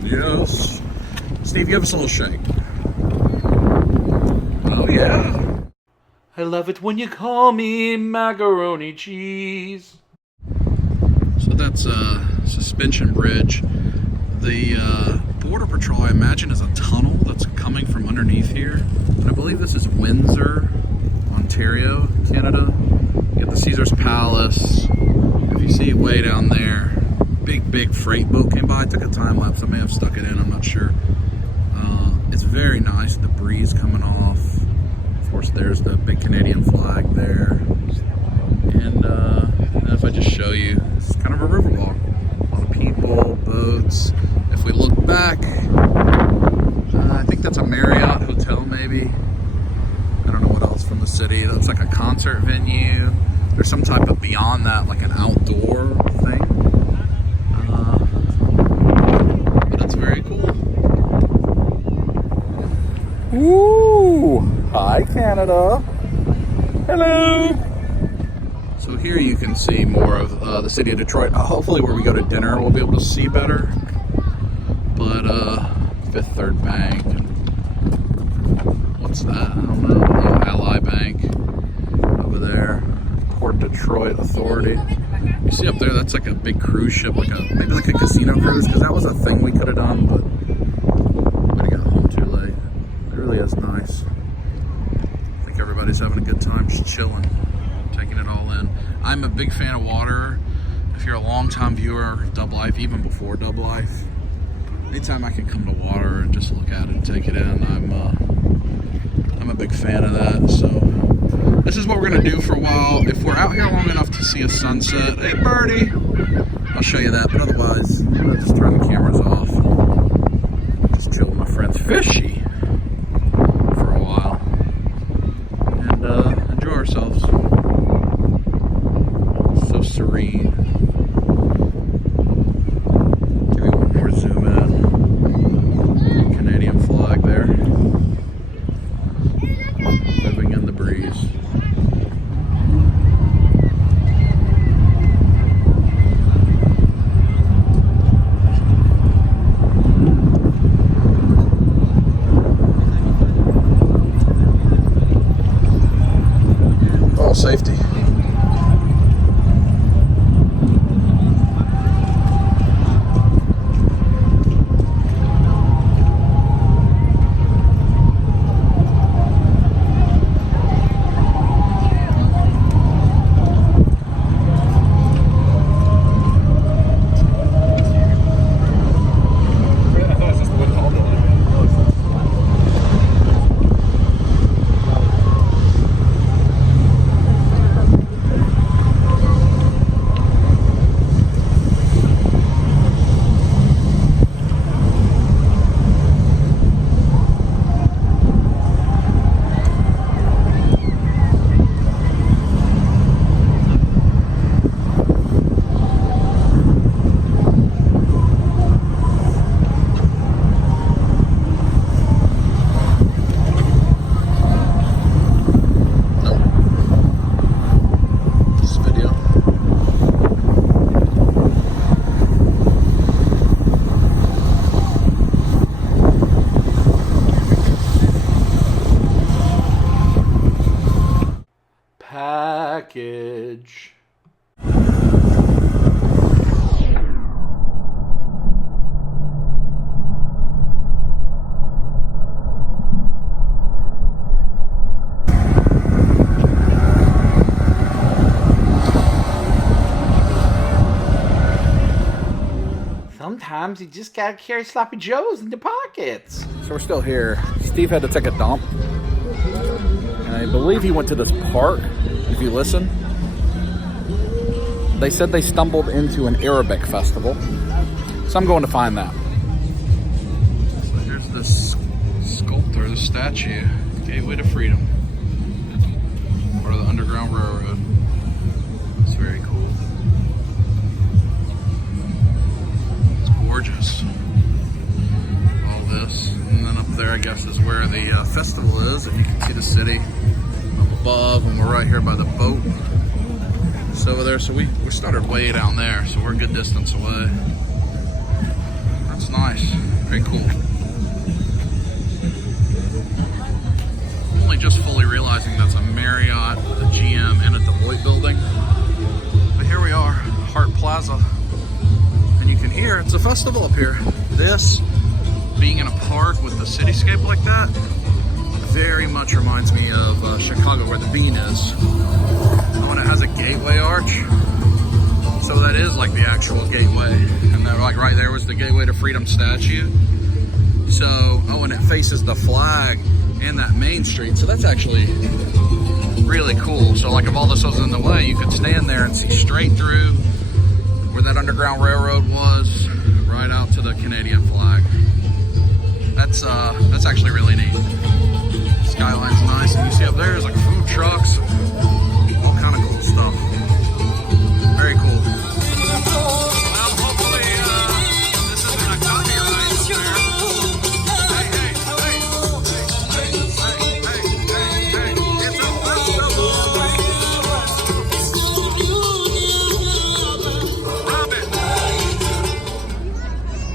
Yes. Steve, give us a little shake. Oh, yeah. I love it when you call me macaroni cheese. So that's a suspension bridge. The Border Patrol, I imagine, is a tunnel that's coming from underneath here. And I believe this is Windsor, Ontario, Canada. You got the Caesars Palace. If you see way down there, big freight boat came by. I took a time lapse. I may have stuck it in. I'm not sure. It's very nice. The breeze coming off. Of course, there's the big Canadian flag there. And if I just show you, it's kind of a river walk. A lot of people, boats. If we look back, I think that's a Marriott hotel, maybe. I don't know what else from the city. That's like a concert venue. There's some type of beyond that, like an outdoor thing. But it's very cool. Ooh! Hi, Canada. Hello. So here you can see more of the city of Detroit. Hopefully where we go to dinner we'll be able to see better. But Fifth Third Bank. What's that? I don't know. Ally Bank over there. Port Detroit Authority. You You see up there, that's like a big cruise ship, maybe like a casino cruise, because that was a thing we could have done, but I got home too late. It really is nice. I think everybody's having a good time, just chilling, taking it all in. I'm a big fan of water. If you're a long-time viewer of Dub Life, even before Dub Life, anytime I can come to water and just look at it and take it in, I'm a big fan of that. So this is what we're gonna do for a while. If we're out here long enough to see a sunset, hey birdie, I'll show you that. But otherwise, I'm gonna just turn the cameras off. Just chill with my friends Fishy for a while and enjoy ourselves. So serene. Give you one more zoom in. Canadian flag there. Moving in the breeze. Oh, safety. Package. Sometimes you just gotta carry sloppy joes in your pockets. So we're still here. Steve had to take a dump. And I believe he went to this park. If you listen, they said they stumbled into an Arabic festival. So I'm going to find that. So here's this sculptor, this statue, Gateway to Freedom. Part of the Underground Railroad. It's very cool. It's gorgeous. All this. And then up there, I guess, is where the festival is. And you can see the city up above. And we're right here by the boat. It's over there. So we started way down there. So we're a good distance away. That's nice. Very cool. Only just fully realizing that's a Marriott, a GM, and a Deloitte building. But here we are, Hart Plaza. And you can hear, it's a festival up here. This, being in a park with the cityscape like that, very much reminds me of Chicago, where the Bean is. And it has a gateway arch. So that is like the actual gateway. And that, like right there was the Gateway to Freedom statue. So, oh, and it faces the flag and that main street. So that's actually really cool. So like if all this was in the way, you could stand there and see straight through where that Underground Railroad was, right out to the Canadian flag. That's actually really neat. Skyline's nice, and you see up there is like food trucks, all kind of cool stuff. Very cool. Well, hopefully this isn't a copyright affair. Hey, it's a festival. Robin.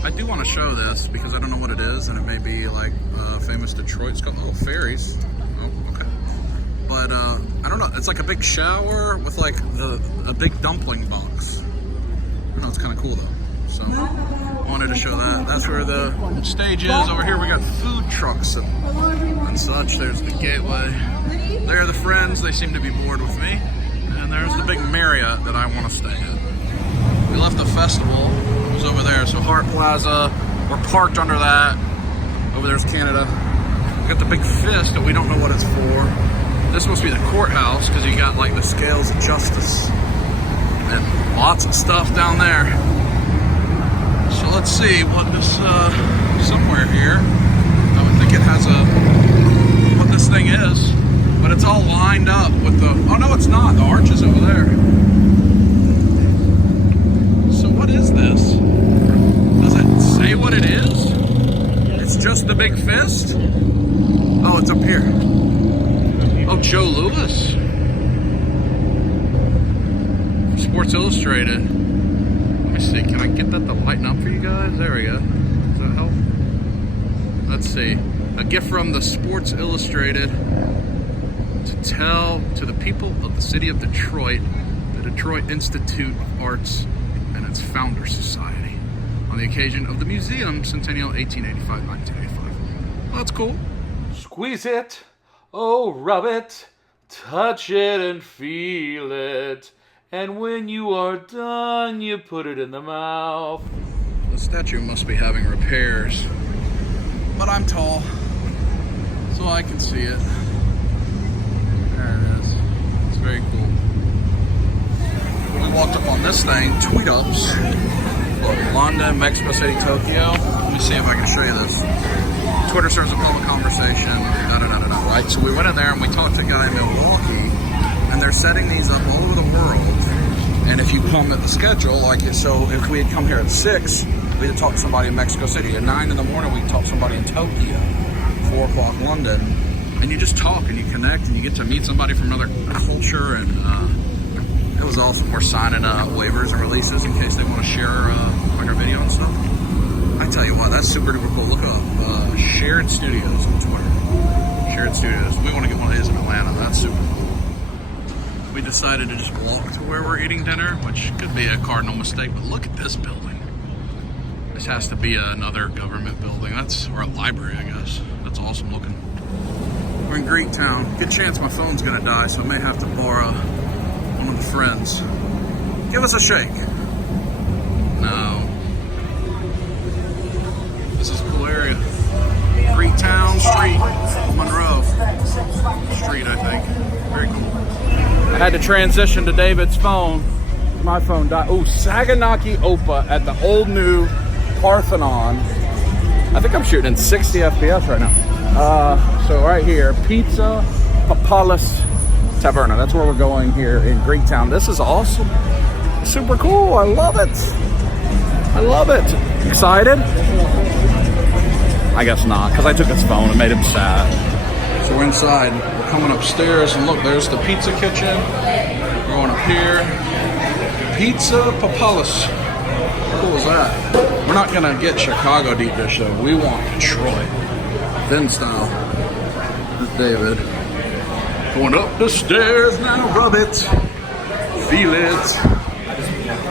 I do want to show this because I don't know what it is, and it may be like famous Detroit. It's got little ferries. Oh, okay. But I don't know. It's like a big shower with like a big dumpling box. thought it's kind of cool though. So I wanted to show that. That's where the stage is. Over here we got food trucks and such. There's the gateway. There are the friends. They seem to be bored with me. And there's the big Marriott that I want to stay at. We left the festival. It was over there. So Hart Plaza. We're parked under that. Over there's Canada. We got the big fist that we don't know what it's for. This must be the courthouse because you got like the scales of justice. And lots of stuff down there. So let's see what this, somewhere here. I would think it has what this thing is. But it's all lined up with the, oh no it's not, the arch is over there. So what is this? Does it say what it is? It's just the big fist? Oh, it's up here. Oh, Joe Louis. Sports Illustrated. Let me see, can I get that to lighten up for you guys? There we go. Does that help? Let's see. A gift from the Sports Illustrated to tell to the people of the city of Detroit, the Detroit Institute of Arts and its Founder Society, on the occasion of the museum centennial 1885-1985. Well, that's cool. Squeeze it, oh rub it, touch it and feel it. And when you are done, you put it in the mouth. The statue must be having repairs, but I'm tall, so I can see it. There it is. It's very cool. We walked up on this thing, tweet ups. Look, London, Mexico City, Tokyo. Let me see if I can show you this. Twitter serves a public conversation, right? So we went in there and we talked to a guy in Milwaukee, and they're setting these up all over the world. And if you come at the schedule, like so if we had come here at 6, we'd have talked to somebody in Mexico City. At 9 in the morning, we'd talk to somebody in Tokyo. 4 o'clock London. And you just talk and you connect and you get to meet somebody from another culture. And it was awesome. We're signing waivers and releases in case they want to share like our video and stuff. I tell you what, that's super duper cool. Look up Shared Studios on Twitter. Shared Studios. We want to get one of these in Atlanta. That's super cool. We decided to just walk to where we're eating dinner, which could be a cardinal mistake, but look at this building. This has to be another government building. That's, or a library, I guess. That's awesome looking. We're in Greek Town. Good chance my phone's gonna die, so I may have to borrow one of the friends. Give us a shake. No. This is a cool area. Greek Town Street, Monroe Street, I think. Very cool. I had to transition to David's phone. My phone died. Oh, Saganaki Opa at the old new Parthenon. I think I'm shooting in 60 FPS right now. So right here, Pizza Papalis Taverna. That's where we're going here in Greektown. This is awesome. Super cool. I love it. I love it. Excited? I guess not, because I took his phone and made him sad. So we're inside. We're coming upstairs, and look, there's the pizza kitchen. We're going up here. Pizza Papalis. How cool is that? We're not gonna get Chicago deep dish though. We want Detroit. Then style. There's David. Going up the stairs now, rub it. Feel it.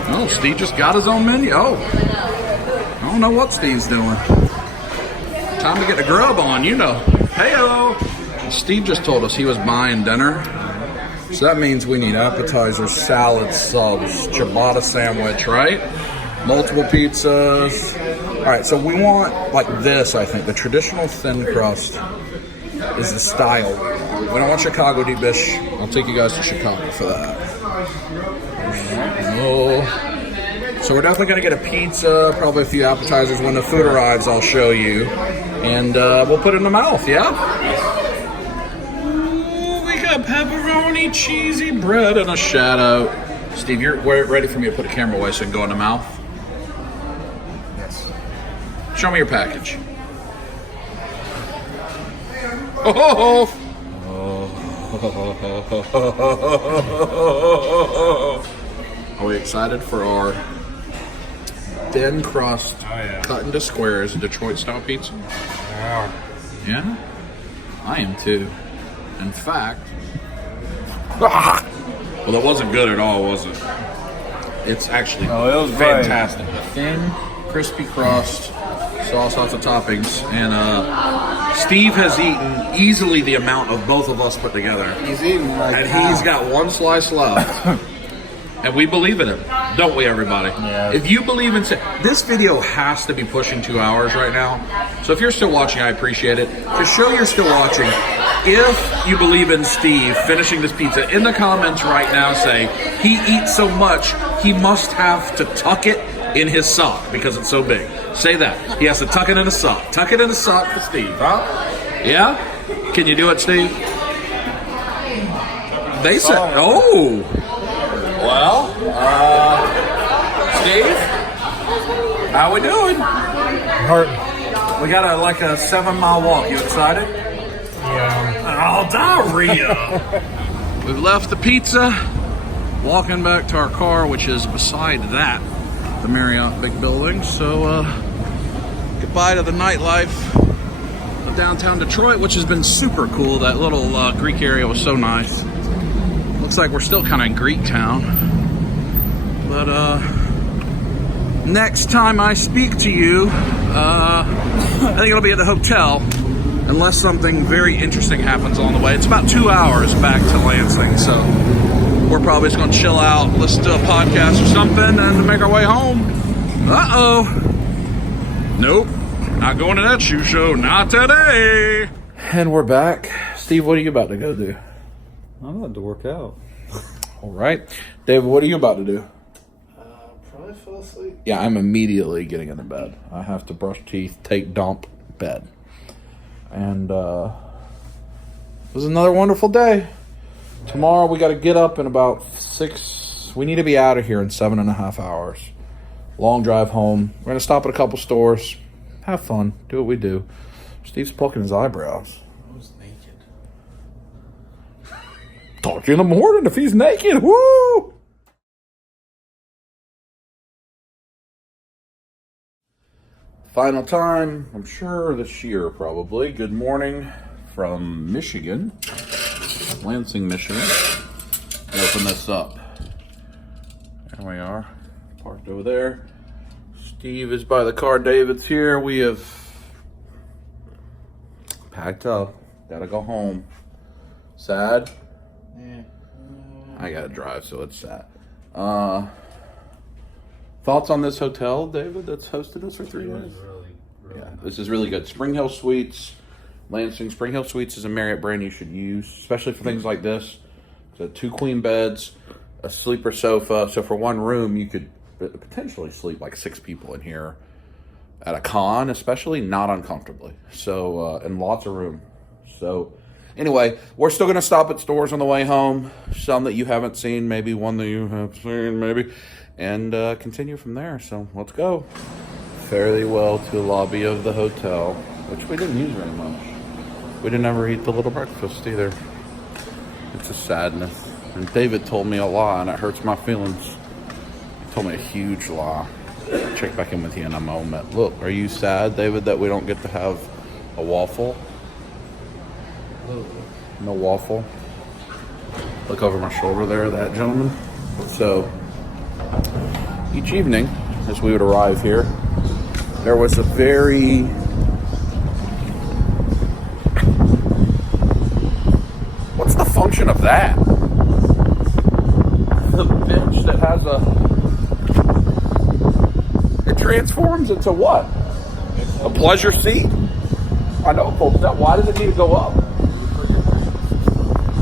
Oh, Steve just got his own menu. Oh. I don't know what Steve's doing. Time to get the grub on, you know. Hey-o. Steve just told us he was buying dinner. So that means we need appetizers, salads, subs, ciabatta sandwich, right? Multiple pizzas. All right, so we want like this, I think. The traditional thin crust is the style. We don't want Chicago deep dish. I'll take you guys to Chicago for that. Oh. So we're definitely gonna get a pizza, probably a few appetizers. When the food arrives, I'll show you. And we'll put it in the mouth, yeah? Pepperoni, cheesy bread, and a shadow. Steve, you're ready for me to put a camera away so it can go in the mouth? Yes. Show me your package. Oh! Are we excited for our thin crust, cut into squares, Detroit style pizza? Yeah? I am too. In fact, well, that wasn't good at all, was it? It's actually it was fantastic. A thin, crispy crust, sauce, lots of toppings, and Steve has eaten easily the amount of both of us put together. He's eating like and he's got one slice left. And we believe in him, don't we, everybody? Yeah. If you believe in... This video has to be pushing 2 hours right now. So if you're still watching, I appreciate it. To show you're still watching, if you believe in Steve finishing this pizza, in the comments right now say, he eats so much, he must have to tuck it in his sock because it's so big. Say that. He has to tuck it in his sock. Tuck it in his sock for Steve, huh? Yeah? Can you do it, Steve? They said... Oh! Well, Steve, how we doing? Hurt. We got a 7-mile walk. You excited? Yeah. Oh, diarrhea. We've left the pizza, walking back to our car, which is beside that, the Marriott big building. So, goodbye to the nightlife of downtown Detroit, which has been super cool. That little Greek area was so nice. Looks like we're still kind of in Greek town. But next time I speak to you, I think it'll be at the hotel, unless something very interesting happens on the way. It's about 2 hours back to Lansing, so we're probably just going to chill out, listen to a podcast or something, and make our way home. Uh-oh. Nope. Not going to that shoe show. Not today. And we're back. Steve, what are you about to go do? I'm about to work out. All right. David, what are you about to do? Probably fall asleep. Yeah, I'm immediately getting into bed. I have to brush teeth, take dump, bed. And it was another wonderful day. Tomorrow we got to get up in about 6. We need to be out of here in 7.5 hours. Long drive home. We're going to stop at a couple stores. Have fun. Do what we do. Steve's plucking his eyebrows. I was naked. Talk to you in the morning if he's naked. Woo! Final time, I'm sure this year probably. Good morning from Michigan, Lansing, Michigan. Open this up. There we are, parked over there. Steve is by the car, David's here. We have packed up, gotta go home. Sad? Yeah. I gotta drive, so it's sad. Thoughts on this hotel, David, that's hosted us for 3 days? Really Yeah, this is really good. Spring Hill Suites, Lansing. Spring Hill Suites is a Marriott brand you should use, especially for things like this. So 2 queen beds, a sleeper sofa. So for one room, you could potentially sleep like 6 people in here. At a con, especially, not uncomfortably. So, and lots of room. So, anyway, we're still going to stop at stores on the way home. Some that you haven't seen, maybe one that you have seen, maybe. And continue from there. So, let's go. Fairly well to the lobby of the hotel, which we didn't use very much. We didn't ever eat the little breakfast either. It's a sadness. And David told me a lie, and it hurts my feelings. He told me a huge lie. I'll check back in with you in a moment. Look, are you sad, David, that we don't get to have a waffle? No waffle? Look over my shoulder there, that gentleman. So, each evening, as we would arrive here, there was a very what's the function of that? The bench that has it transforms into what? A pleasure seat? I know, folks. Why does it need to go up?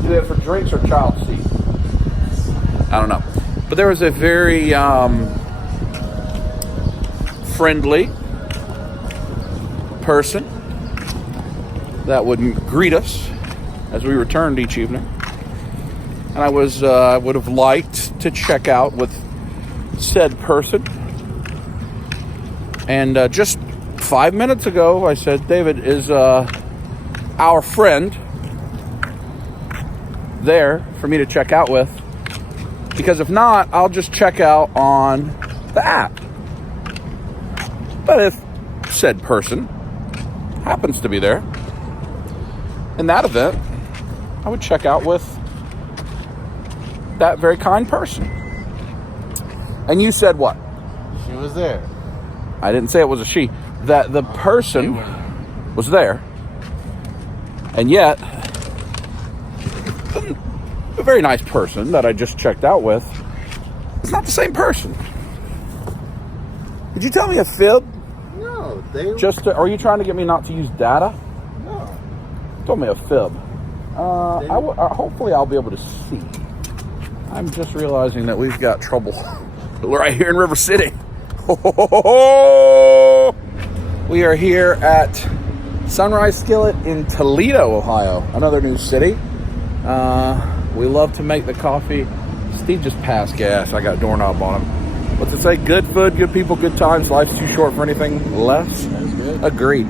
Do they have for drinks or child seat? I don't know. But there was a very friendly person that would greet us as we returned each evening. And I would have liked to check out with said person. And just 5 minutes ago, I said, David, is our friend there for me to check out with? Because if not, I'll just check out on the app. But if said person happens to be there, in that event, I would check out with that very kind person. And you said what? She was there. I didn't say it was a she. That the person was there. And yet, a very nice person that I just checked out with, it's not the same person. Did you tell me a fib? No, they. Are you trying to get me not to use data? No. You told me a fib. Hopefully I'll be able to see. I'm just realizing that we've got trouble right here in River City. We are here at Sunrise Skillet in Toledo, Ohio, another new city. We love to make the coffee. Steve just passed gas. I got a doorknob on him. What's it say? Good food, good people, good times. Life's too short for anything less. That's good. Agreed.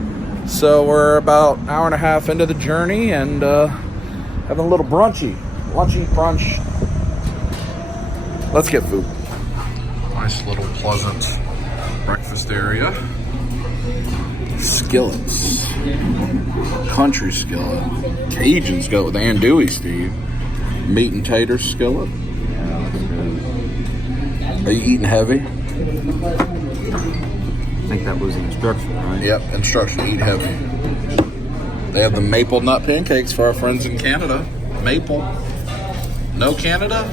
So we're about an hour and a half into the journey and having a little lunchy brunch. Let's get food. Nice little pleasant breakfast area. Skillets. Country skillet. Cajun skillet with andouille, Steve. Meat and tater skillet. Are you eating heavy? I think that was the instruction, right? Yep, instruction to eat heavy. They have the maple nut pancakes for our friends in Canada. Maple. No Canada?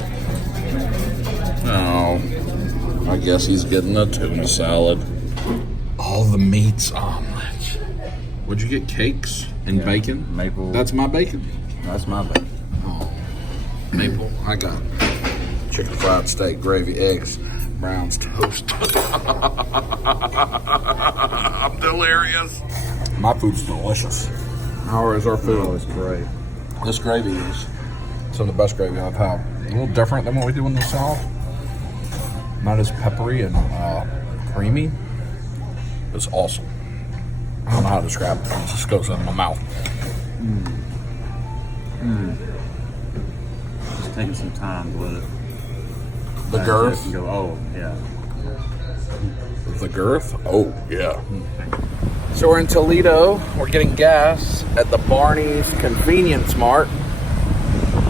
No. I guess he's getting a tuna salad. All the meats omelet. Would you get cakes and bacon? Maple. That's my bacon? That's my bacon. Oh. Maple. I got chicken fried steak, gravy, eggs, Brown's toast. I'm delirious. My food's delicious. How is our food? Oh, it's great. This gravy is some of the best gravy I've had. A little different than what we do in the South. Not as peppery and creamy. It's awesome. I don't know how to describe it. It just goes in my mouth. Just taking some time to let it. The girth. Go, oh, yeah. The girth? Oh, yeah. So we're in Toledo. We're getting gas at the Barney's Convenience Mart.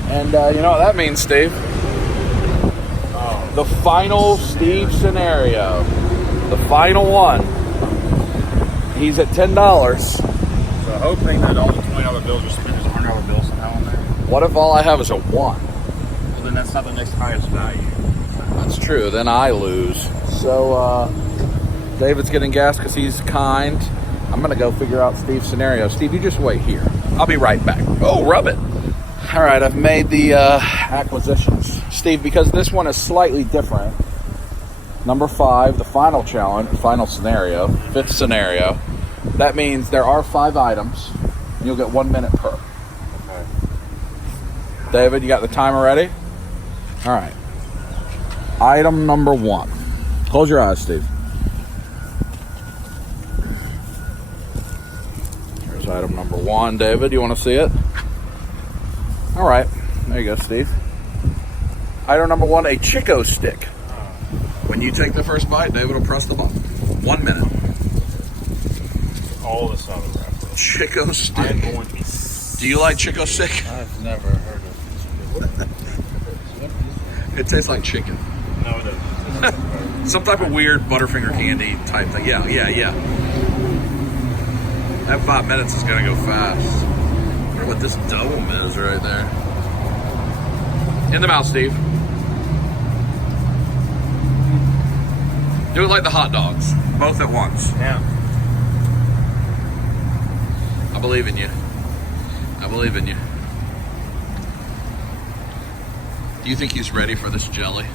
And you know what that means, Steve? The final Steve scenario. The final one. He's at $10. So hoping that all the $20 bills are spent as $100 bills somehow in there. What if all I have is a 1? Well, then that's not the next highest value. That's true. Then I lose. So David's getting gas because he's kind. I'm going to go figure out Steve's scenario. Steve, you just wait here. I'll be right back. Oh, rub it. All right, I've made the acquisitions. Steve, because this one is slightly different. Number 5, the final challenge, final scenario, 5th scenario. That means there are 5 items. And you'll get 1 minute per. Okay. David, you got the timer ready? All right. Item number 1. Close your eyes, Steve. Here's item number 1. David, you want to see it? All right. There you go, Steve. Item number 1, a Chico stick. When you take the first bite, David will press the button. 1 minute. All this other wrapper. Chico stick. I'm going to be... Do you like Chico stick? I've never heard of this. It tastes like chicken. No, it doesn't. Some type of weird Butterfinger candy type thing. Yeah. That 5 minutes is going to go fast. I wonder what this dome is right there. In the mouth, Steve. Do it like the hot dogs. Both at once. Yeah. I believe in you. I believe in you. Do you think he's ready for this jelly?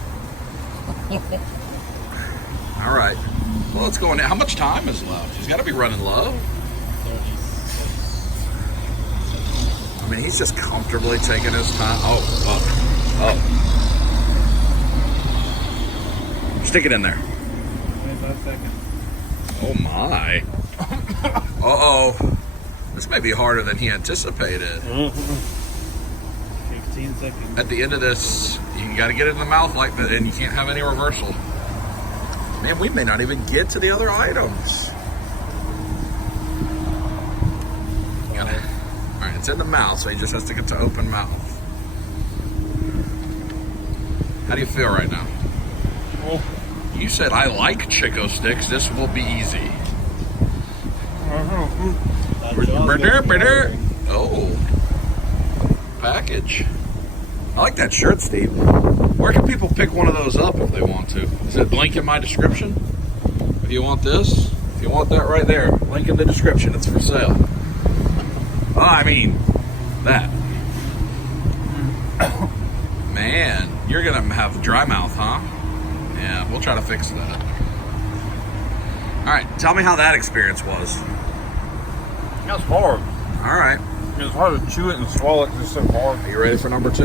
All right. Well, let's go in. How much time is left? He's got to be running low. I mean, he's just comfortably taking his time. Oh. Stick it in there. 25 seconds. Oh, my. Uh-oh. This may be harder than he anticipated. 15 seconds. At the end of this, you got to get it in the mouth like that, and you can't have any reversal. Man, we may not even get to the other items. All right, it's in the mouth, so he just has to get to open mouth. How do you feel right now? You said I like Chico sticks. This will be easy. Oh, package. I like that shirt, Steve. Where can people pick one of those up if they want to? Is it link in my description? If you want this, if you want that right there, link in the description. It's for sale. Oh, I mean, that. Man, you're gonna have dry mouth, huh? Yeah, we'll try to fix that. All right, tell me how that experience was. That's hard. All right. It's hard to chew it and swallow it. It's so hard. Are you ready for number 2?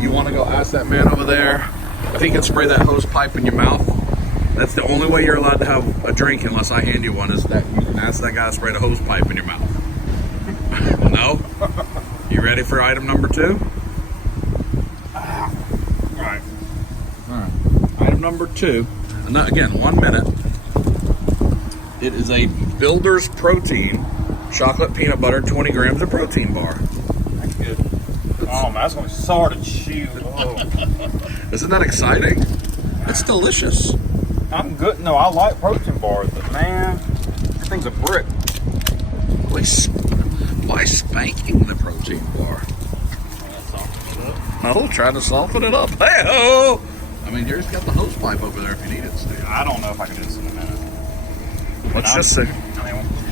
You want to go ask that man over there if he can spray that hose pipe in your mouth? That's the only way you're allowed to have a drink unless I hand you one, is that you can ask that guy to spray the hose pipe in your mouth. No? You ready for item number 2? All right. Item number 2. Again, 1 minute. It is a Builder's Protein chocolate peanut butter 20 grams of protein bar. That's good. Oh man, that's gonna be so hard to chew. Oh. Isn't that exciting? It's delicious. I'm good. No, I like protein bars, but man, this thing's a brick. Why spanking the protein bar? No, trying to soften it up. Hey-ho! I mean, yours got the hose pipe over there if you need it, Steve. I don't know if I can do this in a minute. Let's just see.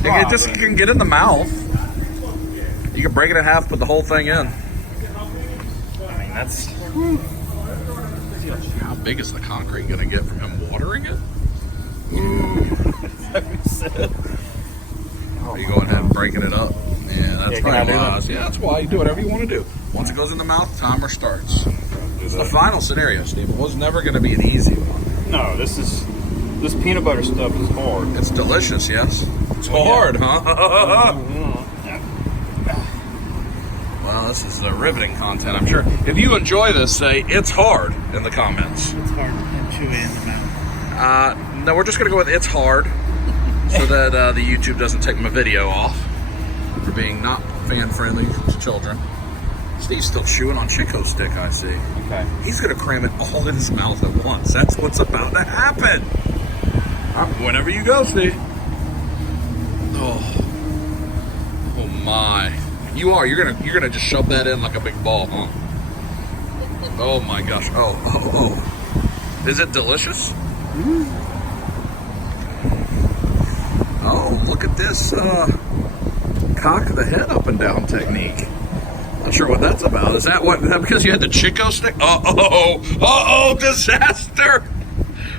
It just can get in the mouth. You can break it in half, put the whole thing in. I mean, that's... How big is the concrete going to get from him watering it? Are you going ahead and breaking it up? Yeah, that's probably wise. Yeah, that's why you do whatever you want to do. Once it goes in the mouth, timer starts. It's the final scenario, Steve. It was never going to be an easy one. No, this peanut butter stuff is hard. It's delicious, yes. It's hard, huh? Well, this is riveting content, I'm sure. If you enjoy this, say, it's hard in the comments. It's hard to chew in the mouth. No, we're just going to go with it's hard so that the YouTube doesn't take my video off for being not fan-friendly to children. Steve's still chewing on Chico stick, I see. Okay. He's going to cram it all in his mouth at once. That's what's about to happen. Whenever you go, Steve. Oh my! You're gonna just shove that in like a big ball, huh? Oh my gosh! Oh! Is it delicious? Oh, look at this cock the head up and down technique. Not sure what that's about. Is that because you had the Chico stick? Oh, disaster!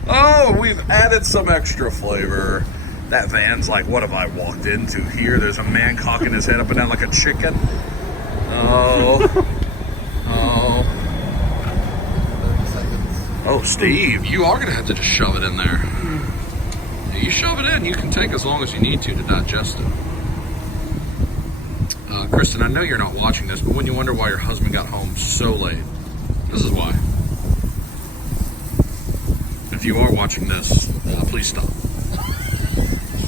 Oh, we've added some extra flavor. That van's like, what have I walked into here? There's a man cocking his head up and down like a chicken. Oh, Steve, you are going to have to just shove it in there. You shove it in, you can take as long as you need to digest it. Kristen, I know you're not watching this, but when you wonder why your husband got home so late, this is why. If you are watching this, please stop.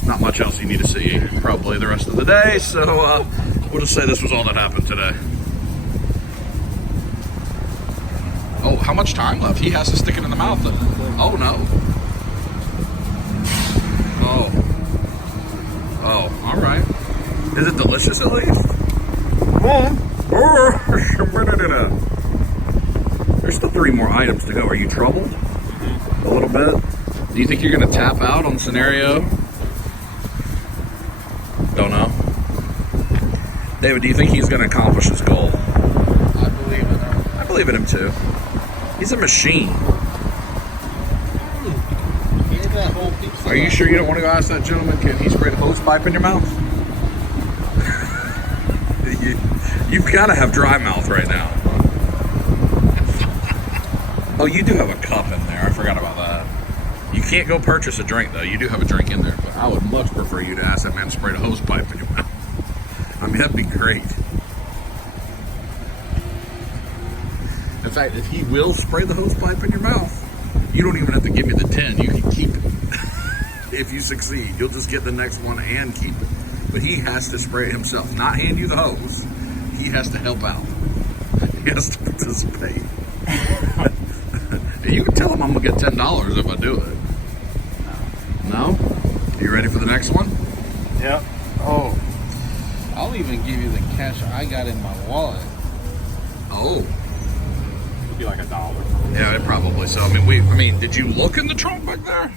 Not much else you need to see probably the rest of the day, so we'll just say this was all that happened today. Oh, how much time left? He has to stick it in the mouth. Oh, no. Oh, all right. Is it delicious at least? There's still 3 more items to go. Are you troubled? A little bit? Do you think you're going to tap out on scenario? Don't know. David, do you think he's going to accomplish his goal? I believe in him. I believe in him too. He's a machine. Are you sure you don't want to go ask that gentleman, can he spray the hose pipe in your mouth? You've got to have dry mouth right now. Oh, you do have a cup in there. I forgot about that. You can't go purchase a drink, though. You do have a drink in there. But I would much prefer you to ask that man to spray the hose pipe in your mouth. I mean, that'd be great. In fact, if he will spray the hose pipe in your mouth, you don't even have to give me the 10. You can keep it. If you succeed, you'll just get the next one and keep it. But he has to spray it himself, not hand you the hose. He has to help out. He has to participate. You can tell him I'm gonna get $10 if I do it. No? You ready for the next one? Yep. Oh. I'll even give you the cash I got in my wallet. Oh. It'd be like $1. Yeah, it probably so. I mean, did you look in the trunk back there?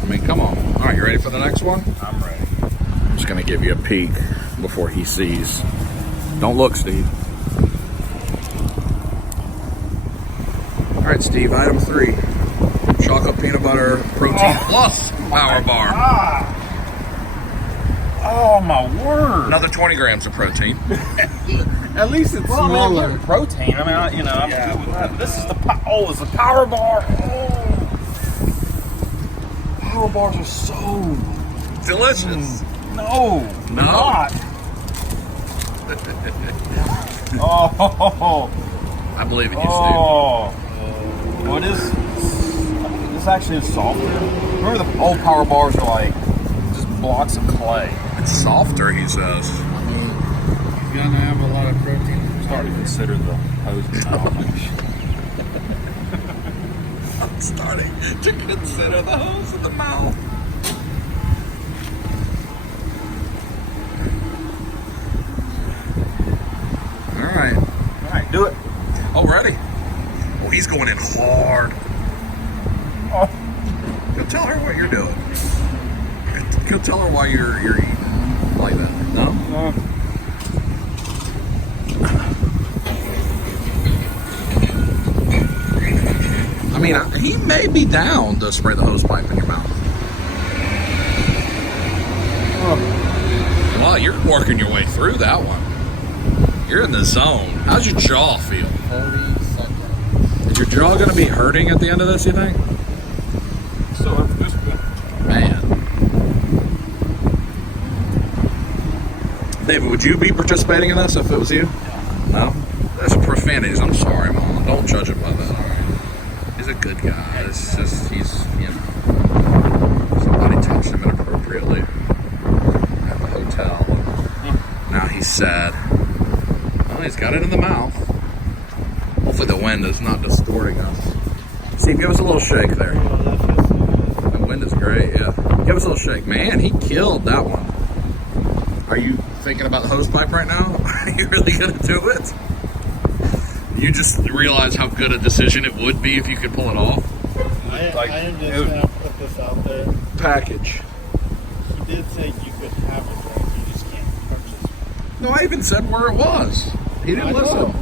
I mean, come on. All right, you ready for the next one? I'm ready. I'm just gonna give you a peek before he sees. Don't look, Steve. All right, Steve, item 3. Chocolate peanut butter protein plus power bar. Oh my word! Another 20 grams of protein. At least it's Well, I smaller. mean, I'm getting protein. I mean, I'm good with that. This is the it's a power bar. Oh. Power bars are so Delicious. no, No? not. Oh, I believe in you, Steve. oh. What is this? Actually is softer. Remember the old power bars are like just blocks of clay. It's softer, he says. You're gonna have a lot of protein. I'm starting to consider the hose mouth. I'm starting to consider the hose in the mouth. All right. All right, do it. Oh, ready? Oh, he's going in hard. Oh. Go tell her what you're doing. Go tell her why you're eating like that. No? I mean, he may be down to spray the hose pipe in your mouth. Well, you're working your way through that one. You're in the zone. How's your jaw feel? 30 seconds. Is your jaw going to be hurting at the end of this, you think? So after this bit. Man. David, would you be participating in this if it was you? No? That's profanities. I'm sorry, Mom. Don't judge him by that. He's a good guy. It's just, somebody touched him inappropriately at the hotel. Now he's sad. Well, he's got it in the mouth. Hopefully the wind is not distorting us. Steve, give us a little shake there. The wind is great, yeah. Give us a little shake. Man, he killed that one. Are you thinking about the hose pipe right now? Are you really going to do it? You just realize how good a decision it would be if you could pull it off? I am just going to put this out there. Package. He did say you could have it, right? You just can't purchase it. No, I even said where it was. He didn't listen.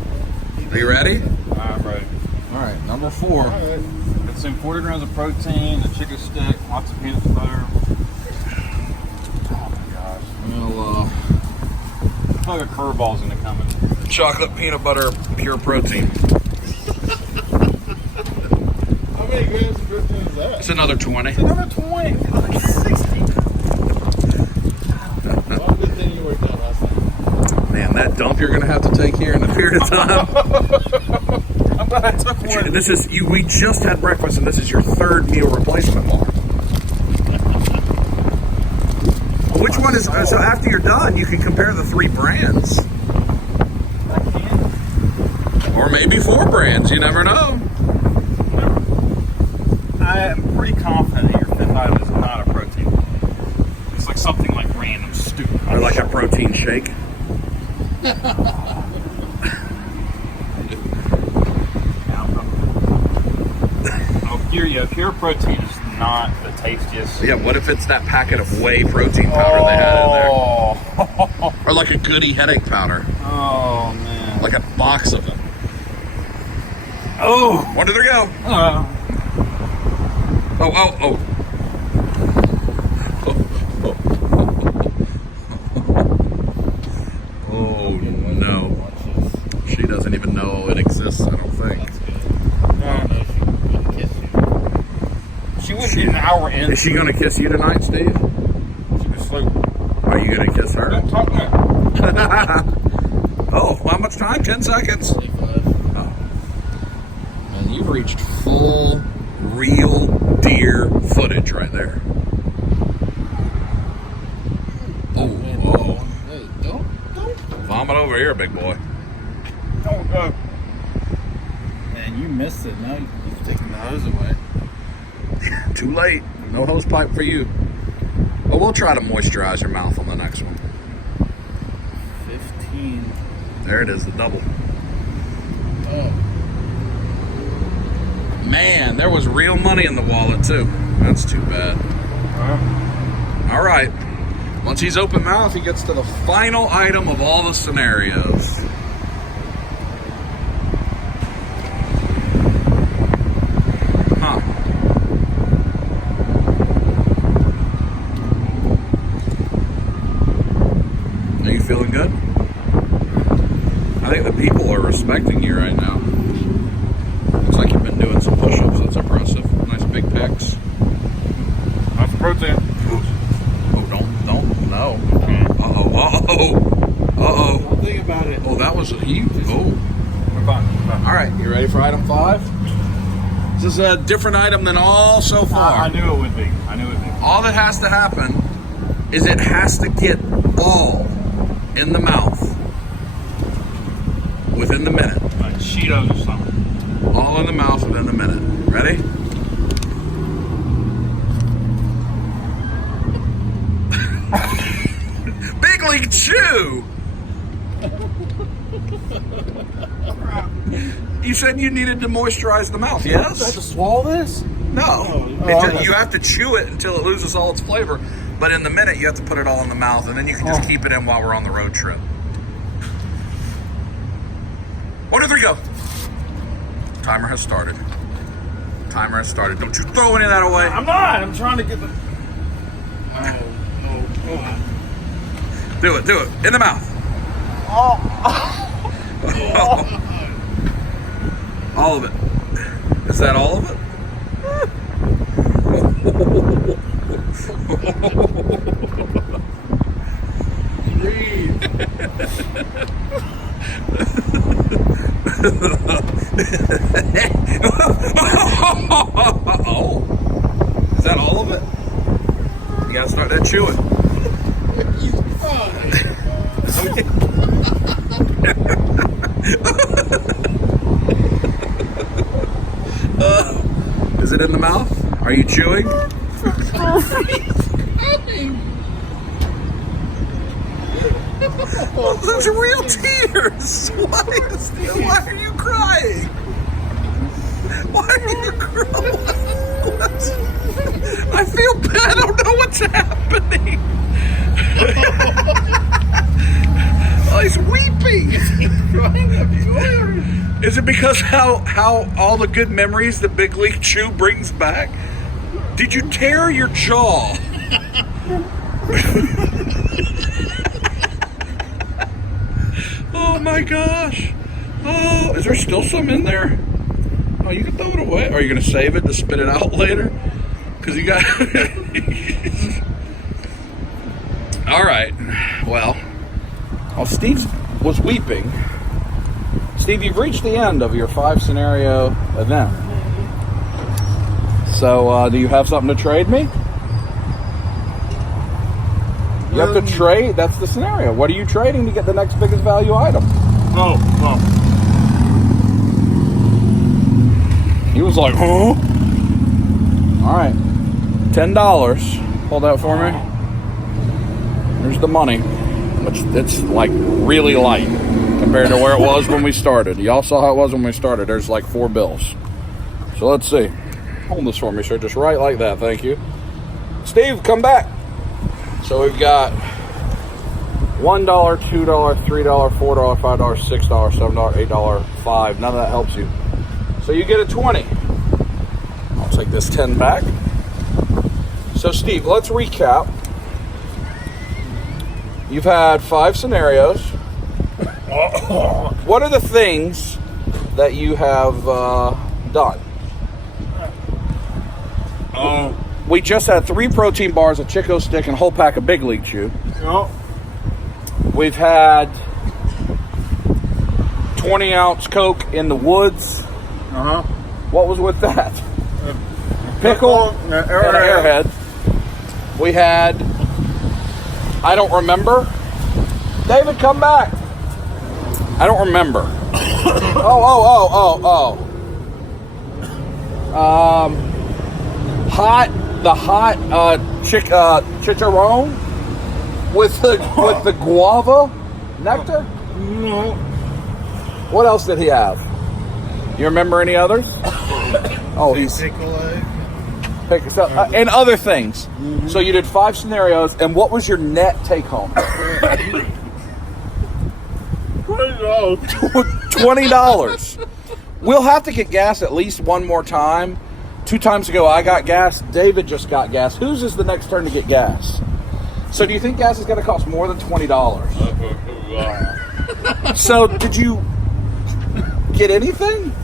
Are you ready? I'm ready. All right, number 4. It's in 40 grams of protein, a chicken stick, lots of peanut butter. Oh my gosh. Well, I feel like a curveball's gonna come in. chocolate peanut butter pure protein. How many grams of protein is that? It's another 20. Another 20. Like 60. Well, good thing you worked out last time. Man, that dump you're going to have to take here in a period of time. I'm glad I took one. This is we just had breakfast, and this is your 3rd meal replacement bar. Which one is so? After you're done, you can compare the 3 brands, or maybe 4 brands. You never know. I am pretty confident that your 5th item is not a protein. It's like something like random stupid. Or like a protein shake. Pure protein is not the tastiest. Yeah. What if it's that packet of whey protein powder they had in there, Oh, or like a Goody headache powder, oh man. like a box of them? Oh. 1, 2, 3, go. Oh. Oh no. She doesn't even know it exists, I don't think. She wouldn't get an hour in. Is she gonna kiss you tonight, Steve? She just like, Are you gonna kiss her? don't talk now. Oh, how much time? 10 seconds. 25. Oh. And you've reached full real deer footage right there. Oh. Hey, don't. Vomit over here, big boy. Don't go. And you missed it. Now he's taking the hose away. Too late. No hose pipe for you. But we'll try to moisturize your mouth on the next one. 15. There it is, the double. Oh. Man, there was real money in the wallet too. That's too bad. All right. Once he's open mouth, he gets to the final item of all the scenarios. Huh. Are you feeling good? I think the people are respecting you right now. Looks like you've been doing some push-ups. That's impressive. Nice big pecs. That's protein. Oh, don't, no. Uh-oh. Don't think about it. Oh, that was a huge, oh. We're fine. All right, you ready for item 5? This is a different item than all so far. I knew it would be. All that has to happen is it has to get all in the mouth within the minute. Like Cheetos or something. All in the mouth within the minute. Ready? Big League Chew! You said you needed to moisturize the mouth, yes? Do I have to swallow this? No. okay. You have to chew it until it loses all its flavor. But in the minute, you have to put it all in the mouth, and then you can just keep it in while we're on the road trip. 1, 2, 3, go. Timer has started. Don't you throw any of that away. I'm not. I'm trying to get the. Oh. Do it. In the mouth. All of it. Is that all of it? Breathe. Oh. Is that all of it? You gotta start that chewing. He's fine. Is it in the mouth? Are you chewing? Those are real tears. Why are you crying? Why are you crying? I feel bad. I don't know what's happening. Oh, he's weeping. Is it because how all the good memories that Big League Chew brings back? Did you tear your jaw? Oh my gosh. Oh, is there still some in there? Oh, you can throw it away. Are you going to save it to spit it out later? Because you got... All right. Well, Steve was weeping. Steve, you've reached the end of your 5-scenario event. So, do you have something to trade me? You have to trade. That's the scenario. What are you trading to get the next biggest value item? He was like, huh? All right. $10. Hold that for me. There's the money. It's like really light compared to where it was when we started. Y'all saw how it was when we started. There's like 4 bills. So let's see. Hold this for me, sir. Just right like that. Thank you. Steve, come back. So we've got $1, $2, $3, $4, $5, $6, $7, $8, $5. None of that helps you. So you get a 20. I'll take this 10 back. So Steve, let's recap. You've had 5 scenarios. What are the things that you have done? We just had 3 protein bars, a Chico stick, and a whole pack of Big League Chew. We've had 20-ounce Coke in the woods. What was with that? Pickle and an Airhead. We had, I don't remember. David, come back. I don't remember. Oh. The hot chicharron with the guava nectar. No. What else did he have? You remember any others? Oh, he's Pickle egg. and other things. So you did 5 scenarios, and what was your net take home? $20. We'll have to get gas at least one more time. 2 times ago, I got gas. David just got gas. Whose is the next turn to get gas? So do you think gas is going to cost more than $20? So did you get anything?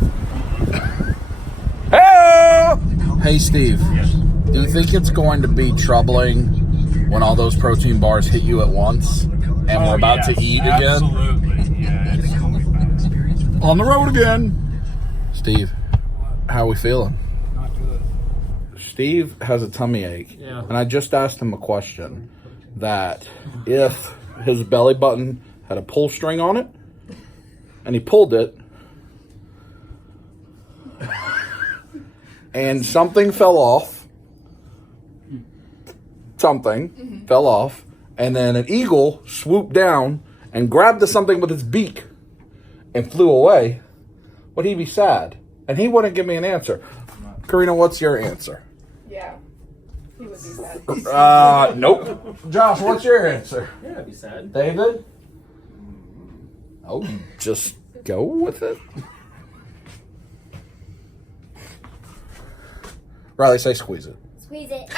Hey, Steve. Do you think it's going to be troubling when all those protein bars hit you at once and we're about to eat again? Absolutely, yes. On the road again. Steve, how are we feeling? Not good. Steve has a tummy ache. Yeah. And I just asked him a question that if his belly button had a pull string on it and he pulled it and something fell off, fell off, and then an eagle swooped down and grabbed the something with its beak and flew away, would he be sad? And he wouldn't give me an answer. Karina, what's your answer? Yeah. He would be sad. Nope. Josh, what's your answer? Yeah, I'd be sad. David? Oh, just go with it. Riley, say squeeze it. Squeeze it.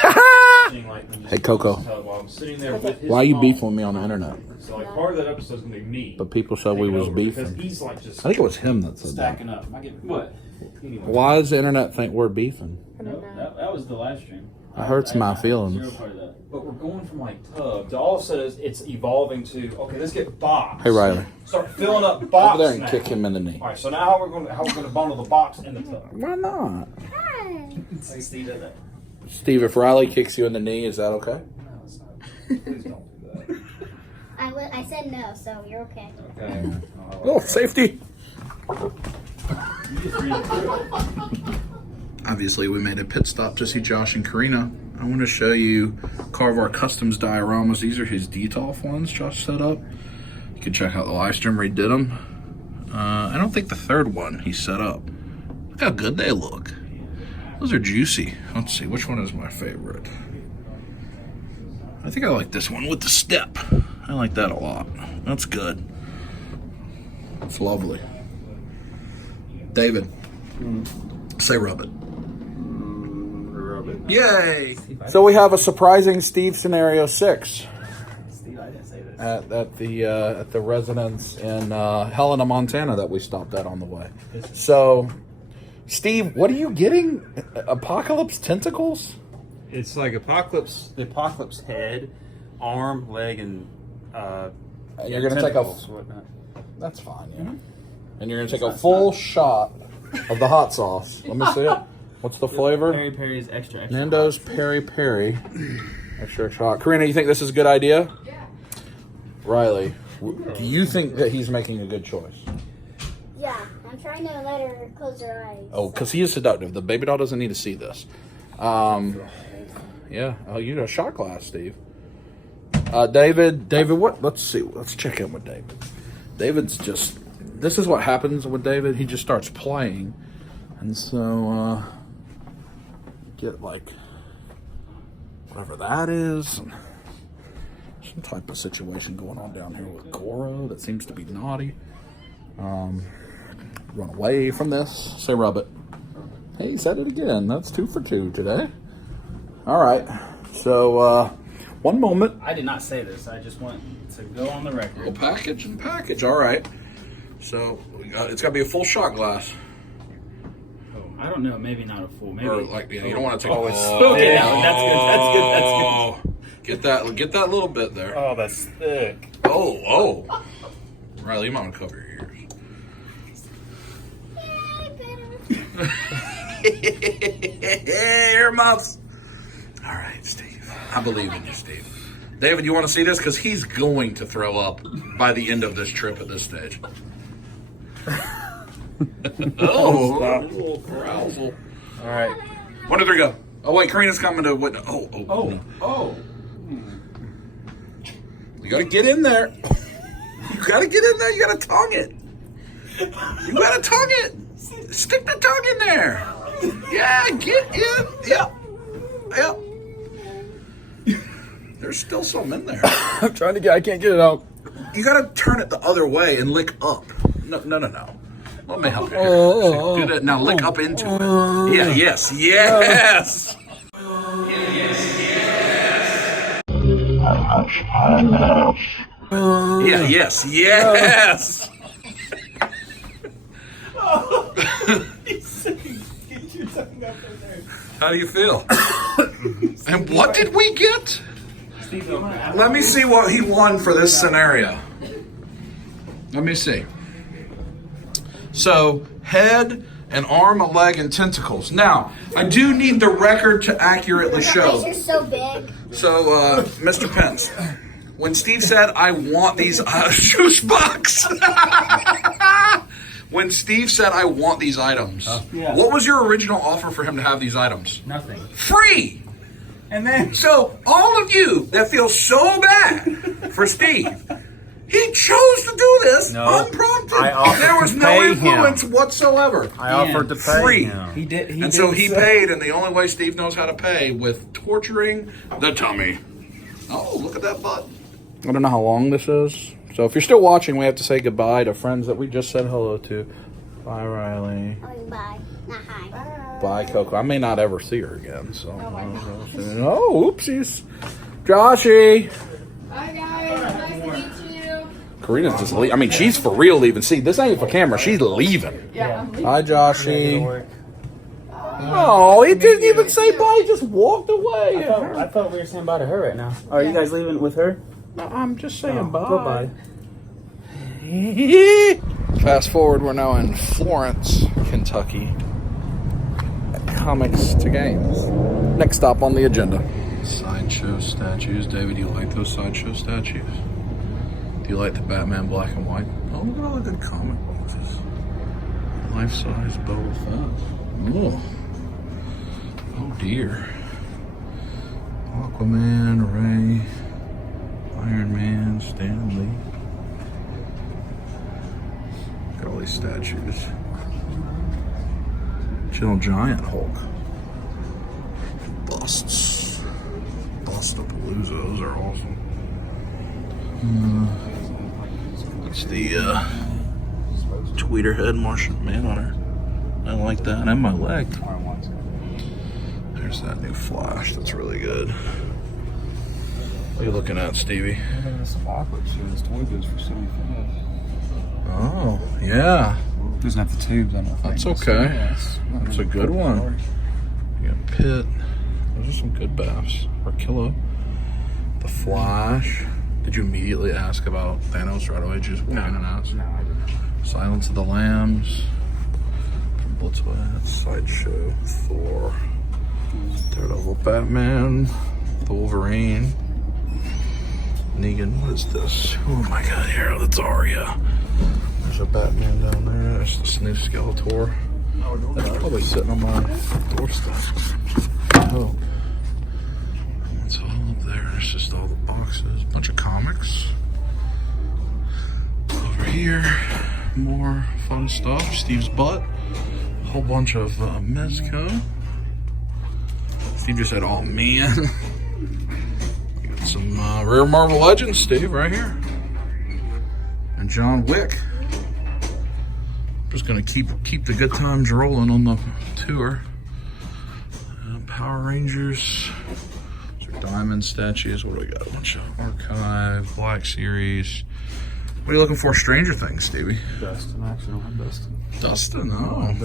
Hey, Coco. While I'm sitting there with his Why are you phone. beefing with me on the internet? So like part of that episode's gonna be me. But people said we was Because beefing. he's like just I think it was him that said that. stacking up. Am I getting what? Anyway. Why does the internet think we're beefing? No, that was the live stream. It hurts my Zero feelings. part of that. But we're going from like tub to all of a sudden it's evolving to okay, let's get box. Hey, Riley. Start filling up box. Over there and now. kick him in the knee. All right, so now how we're going to bundle the box in the tub? Why not? Like Steve did that. Steve, if Riley kicks you in the knee, is that okay? No, it's not. Please don't do that. I said no, so you're okay. Okay. Oh, safety. You just read it through. Obviously, we made a pit stop to see Josh and Karina. I want to show you Carvar Customs dioramas. These are his Detolf ones Josh set up. You can check out the live stream where he did them. I don't think the third one he set up. Look how good they look. Those are juicy. Let's see, which one is my favorite? I think I like this one with the step. I like that a lot. That's good. It's lovely. David, say rub it. Yay! So we have a surprising Steve scenario 6 Steve, I didn't say this. at the residence in Helena, Montana that we stopped at on the way. So, Steve, what are you getting? Apocalypse tentacles? It's like the apocalypse head, arm, leg, and You're gonna take tentacles, whatnot. That's fine, yeah. And you're gonna take a full shot of the hot sauce. Let me see it. What's the flavor? Peri Peri's extra. Nando's Peri Peri. Extra hot. Karina, you think this is a good idea? Yeah. Riley, do you think that he's making a good choice? Yeah, I'm trying to let her close her eyes. Oh, because he is seductive. The baby doll doesn't need to see this. Yeah. Oh, you know, shot glass, Steve. David, what? Let's see. Let's check in with David. David's just. This is what happens with David. He just starts playing, and so get like whatever that is. Some type of situation going on down here with Goro that seems to be naughty. Run away from this. Say rub it. Hey, said it again. That's 2 for 2 today. All right. So, one moment. I did not say this. I just want to go on the record. Well, package and package. All right. So, it's got to be a full shot glass. Oh, I don't know. Maybe not a full. Maybe. Or like, you don't want to take. Oh, it's okay. No, that's good. That's good. That's good. Get that little bit there. Oh, that's thick. Oh. Riley, you might want to cover your ears. Earmuffs. All right, Steve. I believe in you, Steve. David, you want to see this? Because he's going to throw up by the end of this trip at this stage. A little arousal. All right. 1, 2, 3, go. Oh, wait, Karina's coming to witness. Oh. You gotta get in there. You gotta get in there. You gotta tongue it. You gotta tongue it. Stick the tongue in there. Yeah, get in. Yep. There's still some in there. I'm trying to I can't get it out. You gotta turn it the other way and lick up. No. Let me help you here. Do that. Now lick up into it. Yeah, yes. Yeah, yes. How do you feel? And what did we get? Let me see what he won for this scenario. Let me see. So, head, an arm, a leg, and tentacles. Now, I do need the record to accurately show. You're so big. So, Mr. Pence, when Steve said, I want these juice box. When Steve said, I want these items, what was your original offer for him to have these items? Nothing. Free! And then So, all of you that feel so bad for Steve, he chose to do this unprompted. There was no influence whatsoever. I offered to pay Free. him. he did. And so he paid, and the only way Steve knows how to pay with torturing the tummy. Oh, look at that butt. I don't know how long this is. So if you're still watching, we have to say goodbye to friends that we just said hello to. Bye, Riley. Oh, bye. Not hi. Bye, Coco. I may not ever see her again. So. Oh, oopsies. Joshy. Hi guys, nice to meet you. Karina's just leaving. I mean, she's for real leaving. See, this ain't for camera. She's leaving. Yeah. Hi, Joshy. Oh, he didn't even say bye. He just walked away. I thought we were saying bye to her right now. Oh, are you guys leaving with her? No, I'm just saying bye. Bye-bye. Fast forward, we're now in Florence, Kentucky. Comics to games. Next stop on the agenda. Sideshow statues. David, do you like those sideshow statues? Do you like the Batman black and white? Oh, look at all the good comic boxes. Life-size Boba Fett. Oh. Oh dear. Aquaman, Ray, Iron Man, Stan Lee. Look at all these statues. Gentle Giant Hulk. Busts. Bustapalooza. Those are awesome. That's the Tweeterhead Martian Manhunter. I like that. And my leg. There's that new Flash. That's really good. What are you looking at, Stevie? Some awkward shoes. Toy goods for 75. Oh, yeah. Doesn't have the tubes on it. That's okay. That's a good one. You got Pitt. Those are some good baths. Arkillo. The Flash. Did you immediately ask about Thanos right away? Did you just walk in and ask? No, I didn't. Silence of the Lambs. Blitzway. Sideshow. Thor. Daredevil. Batman. The Wolverine. Negan. What is this? Oh my god, here. That's Arya. There's a Batman down there. There's this new Skeletor. That's probably sitting on my doorstep. Oh. It's all up there. It's just all the boxes. Bunch of comics. Over here, more fun stuff. Steve's butt. A whole bunch of Mezco. Steve just said, oh man. Got some rare Marvel Legends, Steve, right here. And John Wick. Just gonna keep the good times rolling on the tour. Power Rangers. These are diamond statues. What do we got? A bunch of Archive, Black Series. What are you looking for? Stranger Things, Stevie. Dustin. Actually, I don't have Dustin. Dustin? Oh.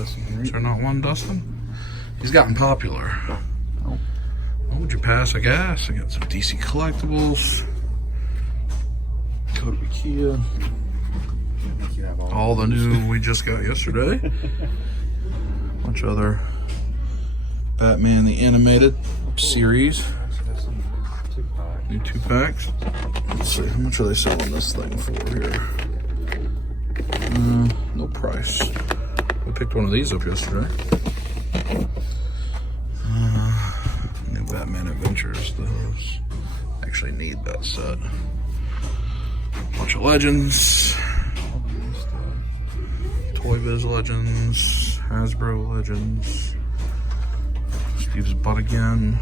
Is there not one Dustin? He's gotten popular. Oh. What would you pass a gas? I got some DC collectibles. Code Kia. All the new we just got yesterday. Bunch of other Batman the Animated series. New 2-packs. Let's see, how much are they selling this thing for here? No price. We picked one of these up yesterday. pictures. Those actually need that set. Bunch of legends. Toy Biz legends. Hasbro legends. Steve's butt again.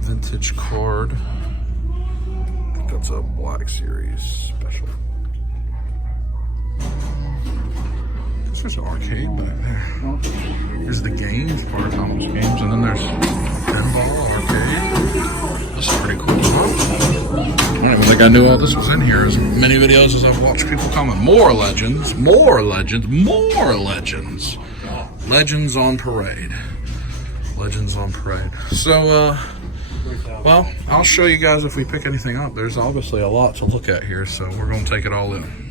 Vintage card. I think that's a Black Series special. There's an arcade back there. Here's the games, part of Thomas Games, and then there's pinball, arcade. This is pretty cool stuff. I don't even think I knew all this was in here. As many videos as I've watched people comment. More legends, more legends, more legends. Legends on parade. Legends on parade. So, well, I'll show you guys if we pick anything up. There's obviously a lot to look at here, so we're going to take it all in.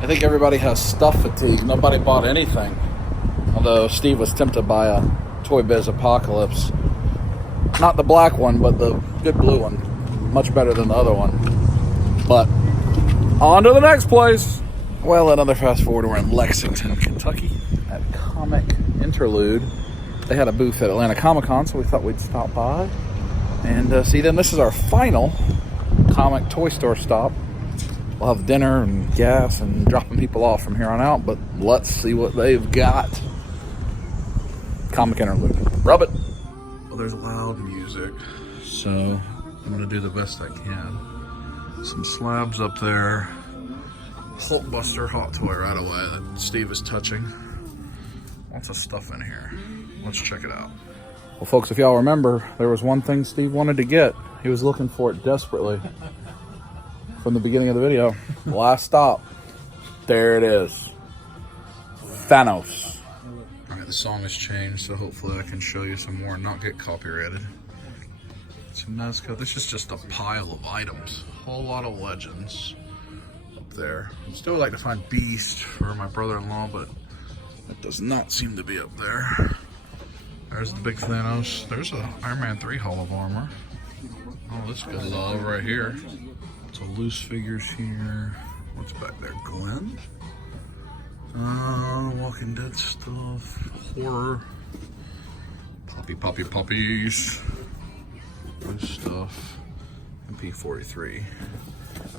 I think everybody has stuff fatigue. Nobody bought anything. Although Steve was tempted by a Toy Biz Apocalypse. Not the black one, but the good blue one. Much better than the other one. But on to the next place. Well, another fast forward. We're in Lexington, Kentucky at Comic Interlude. They had a booth at Atlanta Comic Con, so we thought we'd stop by and see them. This is our final comic toy store stop. We'll have dinner and gas and dropping people off from here on out, but let's see what they've got. Comic Interlude. Rub it. Well, there's loud music, so I'm going to do the best I can. Some slabs up there. Hulkbuster hot toy right away that Steve is touching. Lots of stuff in here. Let's check it out. Well, folks, if y'all remember, there was one thing Steve wanted to get. He was looking for it desperately. From the beginning of the video. Last stop. There it is. Thanos. Alright, the song has changed, so hopefully I can show you some more and not get copyrighted. It's a Nazca. This is just a pile of items. A whole lot of legends up there. I'd still like to find Beast for my brother-in-law, but it does not seem to be up there. There's the big Thanos. There's a Iron Man 3 Hall of Armor. Oh, this good love right here. So loose figures here. What's back there? Glenn? Walking Dead stuff. Horror. Puppies. Loose stuff. MP43.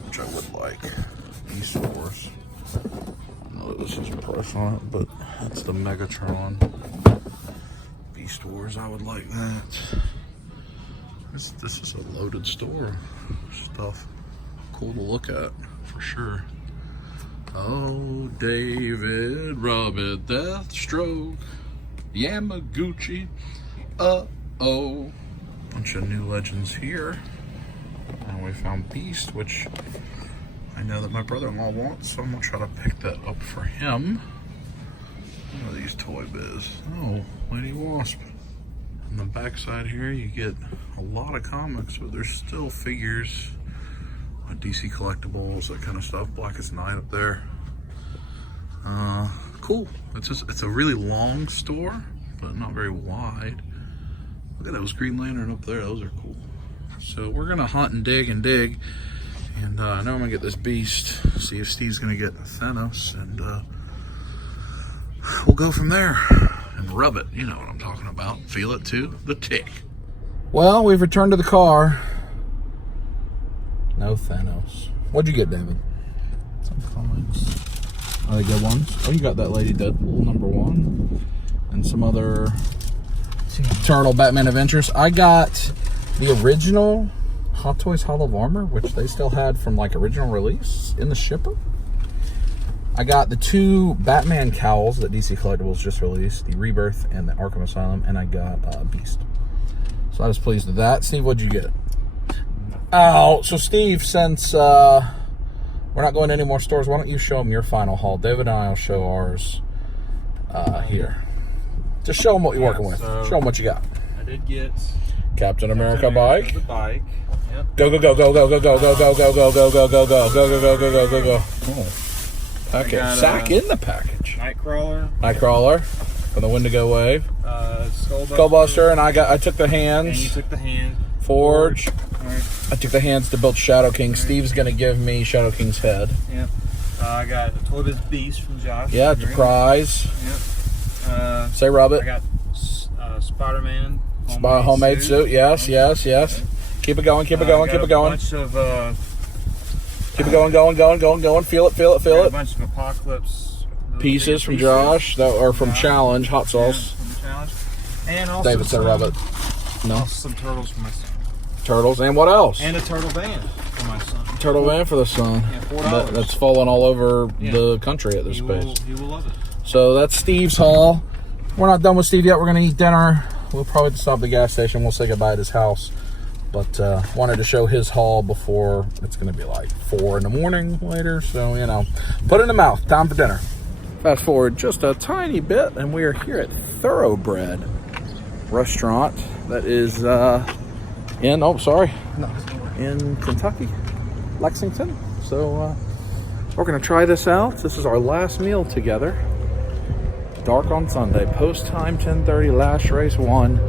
Which I would like. Beast Wars. I know this is a price on it, but that's the Megatron. Beast Wars, I would like that. This is a loaded store. Stuff. Cool to look at, for sure. Oh, David, Robert, Deathstroke, Yamaguchi, uh-oh. Bunch of new legends here. And we found Beast, which I know that my brother-in-law wants, so I'm gonna try to pick that up for him. What are these Toy Biz? Oh, Lady Wasp. On the back side here, you get a lot of comics, but there's still figures. DC collectibles, that kind of stuff. Blackest Night up there. Cool. It's a really long store, but not very wide. Look at those Green Lantern up there. Those are cool. So we're gonna hunt and dig, and I know I'm gonna get this Beast. See if Steve's gonna get Thanos, and we'll go from there and rub it. You know what I'm talking about. Feel it to the tick. Well, we've returned to the car. No Thanos. What'd you get, David? Some comics. Are they good ones? Oh, you got that Lady Deadpool #1. And some other Turtle Batman Adventures. I got the original Hot Toys Hall of Armor, which they still had from like original release in the shipper. I got the 2 Batman cowls that DC Collectibles just released, the Rebirth and the Arkham Asylum, and I got Beast. So I was pleased with that. Steve, what'd you get? Oh, so Steve, since we're not going to any more stores, why don't you show them your final haul? David and I will show ours here. Just show them what you're working with. Show them what you got. I did get Captain America bike. The bike. Yep. Go. Okay, sack in the package. Nightcrawler from the Wendigo Wave. Skullbuster, and I took the hands. And you took the hand. Forge. Right. I took the hands to build Shadow King. Steve's gonna give me Shadow King's head. Yep. I got a Toy Biz Beast from Josh. Yeah, it's a prize. Yep. Say rub it. I got Spider-Man Buy a homemade suit. Yes. Keep it going. Keep it going. Keep it going. Bunch of, Keep it going. Feel it. a bunch of Apocalypse Pieces from Josh that are from Challenge hot sauce. From the Challenge. And also David said rub it. No. some turtles for my son. Turtles and what else? And a turtle van for my son. Turtle van for the son. Yeah, $4. That's falling all over the country at this pace. He will love it. So that's Steve's haul. We're not done with Steve yet. We're going to eat dinner. We'll probably stop at the gas station. We'll say goodbye at his house. But wanted to show his haul before it's going to be like 4 in the morning later. So, you know, put it in the mouth. Time for dinner. Fast forward just a tiny bit, and we are here at Thoroughbred Restaurant. That is in Kentucky, Lexington. So we're going to try this out. This is our last meal together. Dark on Sunday. Post time 10:30. Last race 1.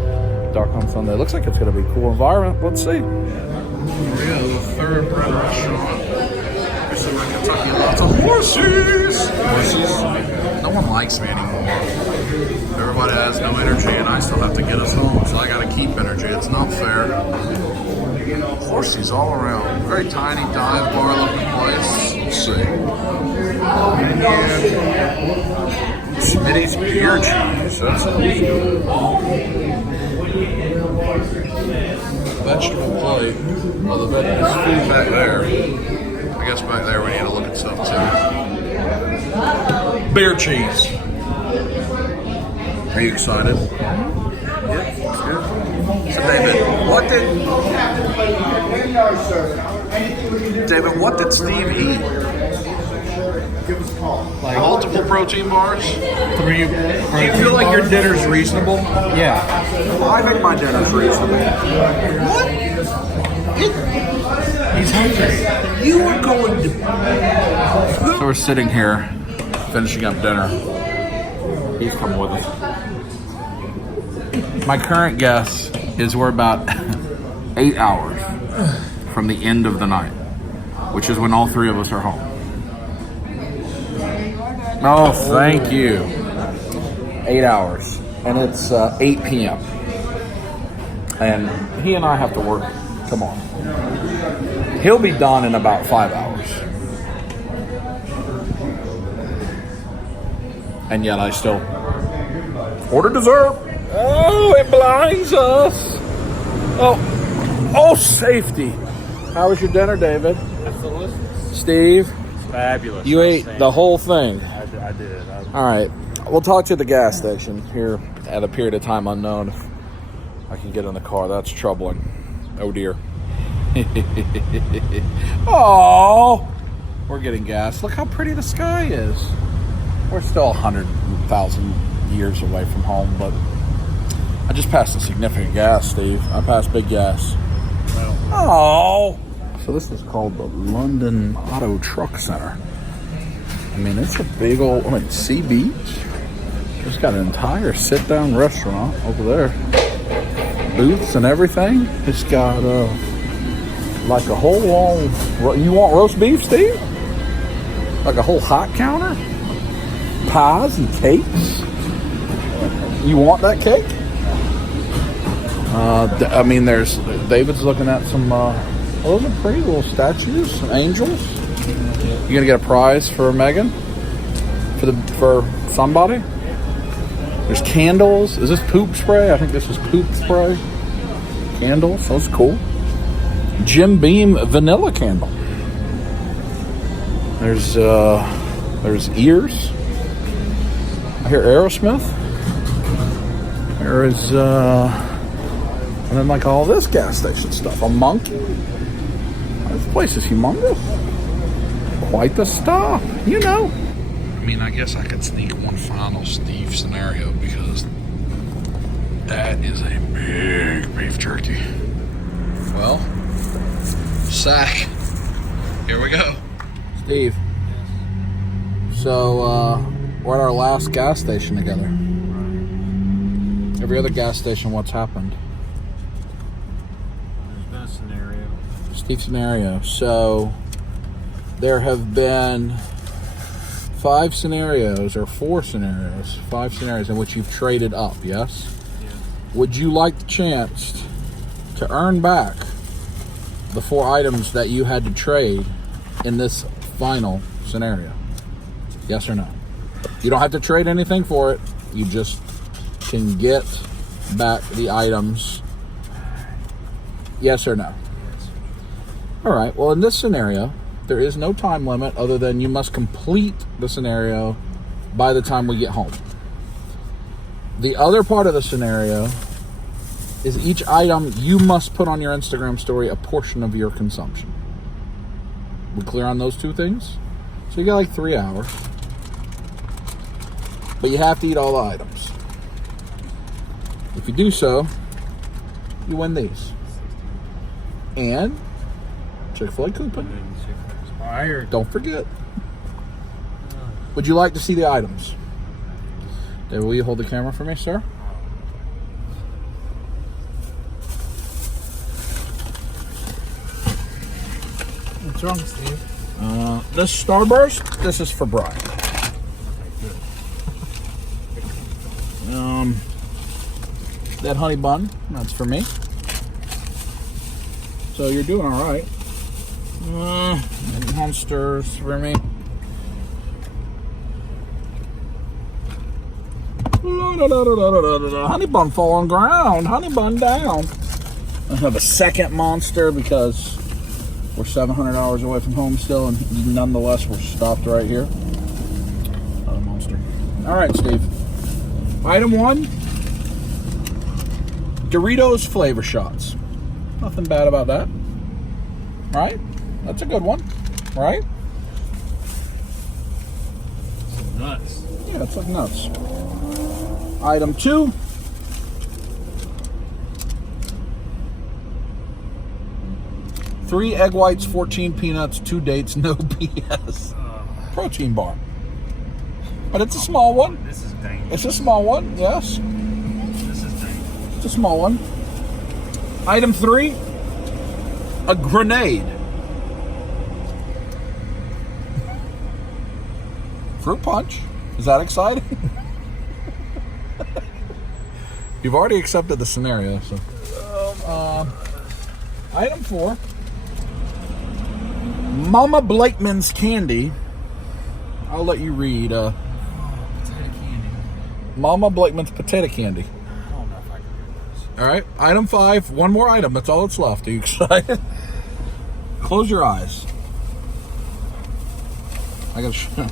Dark on Sunday. Looks like it's going to be a cool environment. Let's see. Here we go. The Thoroughbred Restaurant. Here's some Kentucky. Lots of horses. No one likes me anymore. Everybody has no energy, and I still have to get us home. So I got to keep energy. It's not fair. Horses all around. Very tiny dive bar looking place. Let's see. Smitty's beer cheese. That's vegetable plate. Well, there's food back there. I guess back there we need to look at stuff too. Beer cheese. Are you excited? Yeah, it's good. So David, what did Steve eat? Like multiple protein bars? 3. Do you feel like your dinner's reasonable? Yeah. Well, I think my dinner's reasonable. What? He's hungry. You are going to... So we're sitting here, finishing up dinner. He's coming with us. My current guess is we're about 8 hours from the end of the night, which is when all 3 of us are home. Oh, thank you. 8 hours. And it's 8 p.m. And he and I have to work. Come on. He'll be done in about 5 hours. And yet I still order dessert. Oh, it blinds us. Oh, safety. How was your dinner, David? That's delicious. Steve? Fabulous. You ate the whole thing. I did. All right. We'll talk to you at the gas station here at a period of time unknown. If I can get in the car. That's troubling. Oh, dear. Oh, we're getting gas. Look how pretty the sky is. We're still 100,000 years away from home, but I just passed a significant gas, Steve. I passed big gas. Oh. So this is called the London Auto Truck Center. I mean, it's a big old, Sea Beach. It's got an entire sit-down restaurant over there. Booths and everything. It's got like a whole long, you want roast beef, Steve? Like a whole hot counter? Pies and cakes? You want that cake? I mean, David's looking at some, those are pretty little statues, some angels. You gonna get a prize for Megan? For somebody? There's candles. Is this poop spray? I think this is poop spray. Candles, that's cool. Jim Beam vanilla candle. There's ears. I hear Aerosmith. There is and then like all this gas station stuff. A monkey. This place is humongous. Quite the stop, you know. I mean, I guess I could sneak one final Steve scenario because that is a big beef jerky. Well, sack. Here we go. Steve. So, we're at our last gas station together. Every other gas station, what's happened? There's been a scenario. Steve scenario. So, there have been 5 scenarios in which you've traded up, yes? Yeah. would you like the chance to earn back the 4 items that you had to trade in this final scenario? Yes or no? You don't have to trade anything for it. You just can get back the items. Yes or no? All right. Well, in this scenario, there is no time limit other than you must complete the scenario by the time we get home. The other part of the scenario is each item you must put on your Instagram story a portion of your consumption. We clear on those 2 things? So you got like 3 hours. But you have to eat all the items. If you do so, you win these. And Chick-fil-A coupon. Don't forget. Would you like to see the items? David, will you hold the camera for me, sir? What's wrong, Steve? This Starburst, this is for Brian. That honey bun, that's for me. So you're doing all right. Monsters for me. Honey bun fall on ground. Honey bun down. I have a second monster because we're 700 hours away from home still, and nonetheless we're stopped right here. Another monster. All right, Steve. Item 1. Doritos flavor shots. Nothing bad about that. Right? That's a good one. Right? It's nuts. Yeah, it's like nuts. Item 2. Three egg whites, 14 peanuts, 2 dates, no BS. Protein bar. But it's a small one. This is dangerous. It's a small one, yes. This is dangerous. It's a small one. Item 3. A grenade. Fruit punch. Is that exciting? You've already accepted the scenario, so. Item 4. Mama Blakeman's candy. I'll let you read. Potato candy. Mama Blakeman's potato candy. I don't know if I can do this. All right. Item 5. One more item. That's all that's left. Are you excited? Close your eyes. I gotta show.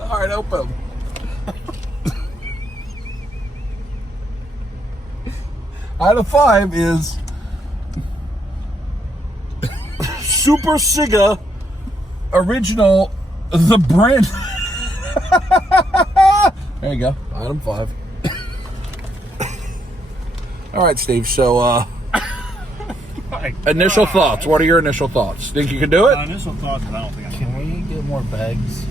All right, open. Item 5 is Super Siga Original, the brand. There you go. Item 5. All right, Steve. So, initial thoughts. What are your initial thoughts? Think you can do it? Initial thoughts, but I don't think I can. Can we get more bags?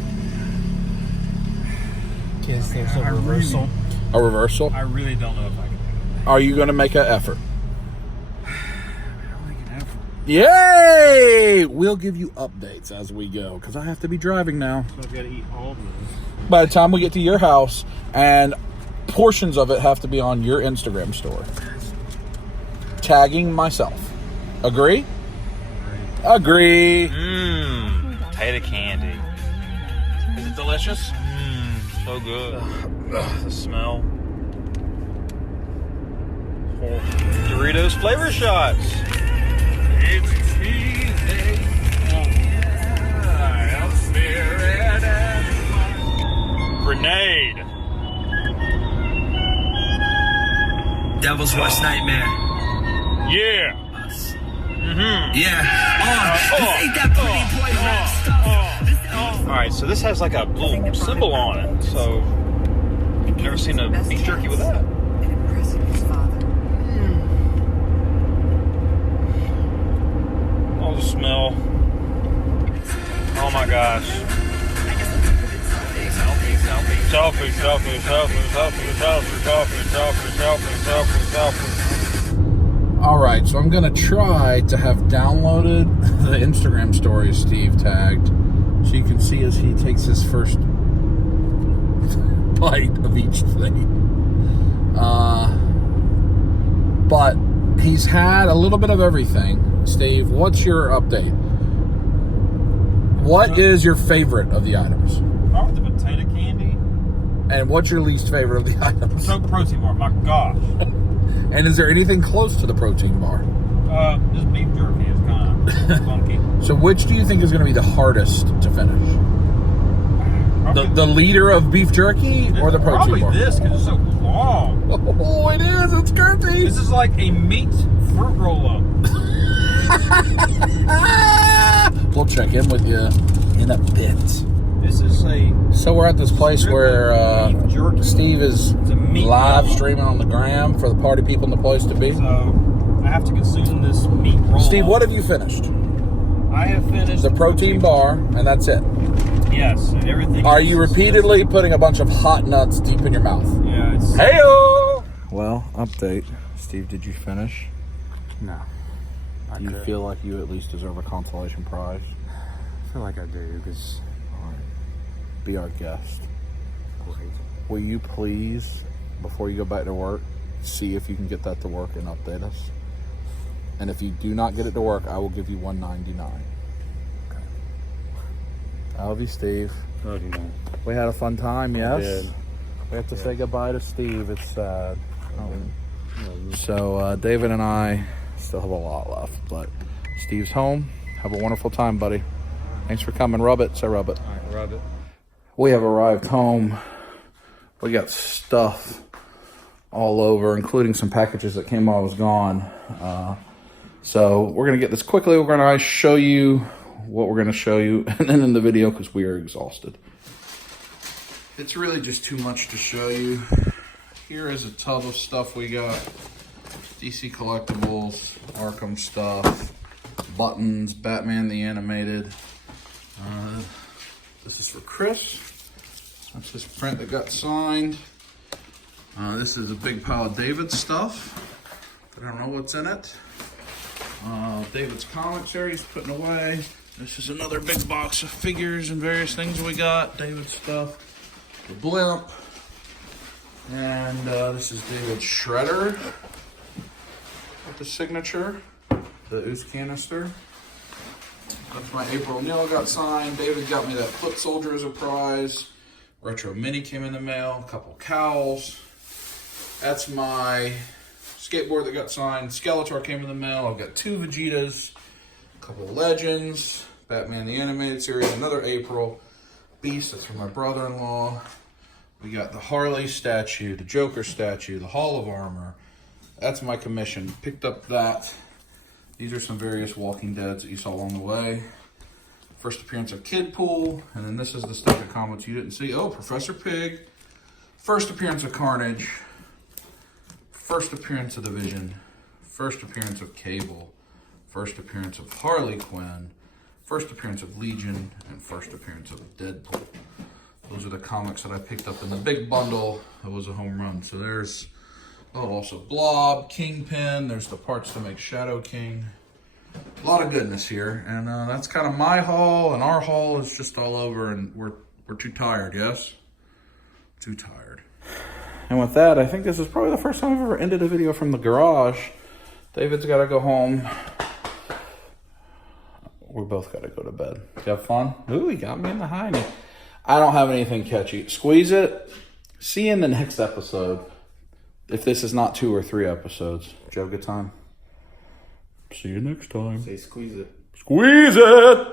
In case there's a reversal. A reversal? I really don't know if I can do it. Are you going to make an effort? I don't make an effort. Yay! We'll give you updates as we go, because I have to be driving now. So I've got to eat all of this. By the time we get to your house, and portions of it have to be on your Instagram story. Tagging myself. Agree? Agree. Potato candy. Is it delicious? So good. The smell. Doritos flavor shots. It's easy. Grenade. Devil's Worst Nightmare. Yeah. Yeah. This ain't that pretty boy rap stuff. All right, so this has like a little symbol on it. So I've never seen a beef jerky with that. Oh, the smell. Oh my gosh. Selfie. All right, so I'm going to try to have downloaded the Instagram story Steve tagged, so you can see as he takes his first gigabyte of each thing. But he's had a little bit of everything. Steve, what's your update? What is your favorite of the items? Probably the potato candy. And what's your least favorite of the items? So protein bar, my gosh. And is there anything close to the protein bar? This beef jerky is kind of funky. So which do you think is going to be the hardest to finish? The liter of beef jerky or the protein bar? Probably this, because it's so long. Oh, it is. It's girthy. This is like a meat fruit roll-up. We'll check in with you in a bit. This is So we're at this place where beef jerky. Steve is a meat live roll-up. streaming on the gram for the party people in the place to be. So I have to consume this meat roll-up. Steve, what have you finished? I have finished The protein bar, and that's it. Yes, and everything. Are you repeatedly putting a bunch of hot nuts deep in your mouth? Yeah, it's. Hey-o! Well, update. Steve, did you finish? No. Do you feel like you at least deserve a consolation prize? I feel like I do, because... All right. Be our guest. Great. Will you please, before you go back to work, see if you can get that to work and update us? And if you do not get it to work, I will give you $1.99. Okay. I love you, Steve. Love you, man. We had a fun time, yes? did. We have to say goodbye to Steve. It's sad. So David and I still have a lot left, but Steve's home. Have a wonderful time, buddy. Thanks for coming. Rub it. Say rub it. All right, rub it. We have arrived home. We got stuff all over, including some packages that came while I was gone. So we're going to get this quickly. We're going to show you what we're going to show you, and then in the video, because we are exhausted. It's really just too much to show you. Here is a tub of stuff we got. DC Collectibles, Arkham stuff, buttons, Batman the Animated. This is for Chris. That's his print that got signed. This is a big pile of David's stuff. I don't know what's in it. David's comics here he's putting away. This is another big box of figures and various things we got. David's stuff. The blimp. And this is David's shredder with the signature. The Oos canister. That's my April O'Neil got signed. David got me that foot soldier as a prize. Retro Mini came in the mail. A couple cowls. That's my skateboard that got signed. Skeletor came in the mail. I've got 2 Vegetas. A couple Legends. Batman the Animated Series. Another April. Beast, that's for my brother-in-law. We got the Harley statue. The Joker statue. The Hall of Armor. That's my commission. Picked up that. These are some various Walking Deads that you saw along the way. First appearance of Kidpool. And then this is the stuff in comments you didn't see. Oh, Professor Pig. First appearance of Carnage. First appearance of the Vision. First appearance of Cable. First appearance of Harley Quinn. First appearance of Legion. And first appearance of Deadpool. Those are the comics that I picked up in the big bundle. That was a home run. So there's, also Blob, Kingpin. There's the parts to make Shadow King. A lot of goodness here. And that's kind of my haul. And our haul is just all over. And we're too tired, yes? Too tired. And with that, I think this is probably the first time I've ever ended a video from the garage. David's got to go home. We both got to go to bed. You have fun? Ooh, he got me in the hiney. I don't have anything catchy. Squeeze it. See you in the next episode. If this is not 2 or 3 episodes. Did you have a good time? See you next time. Say squeeze it. Squeeze it!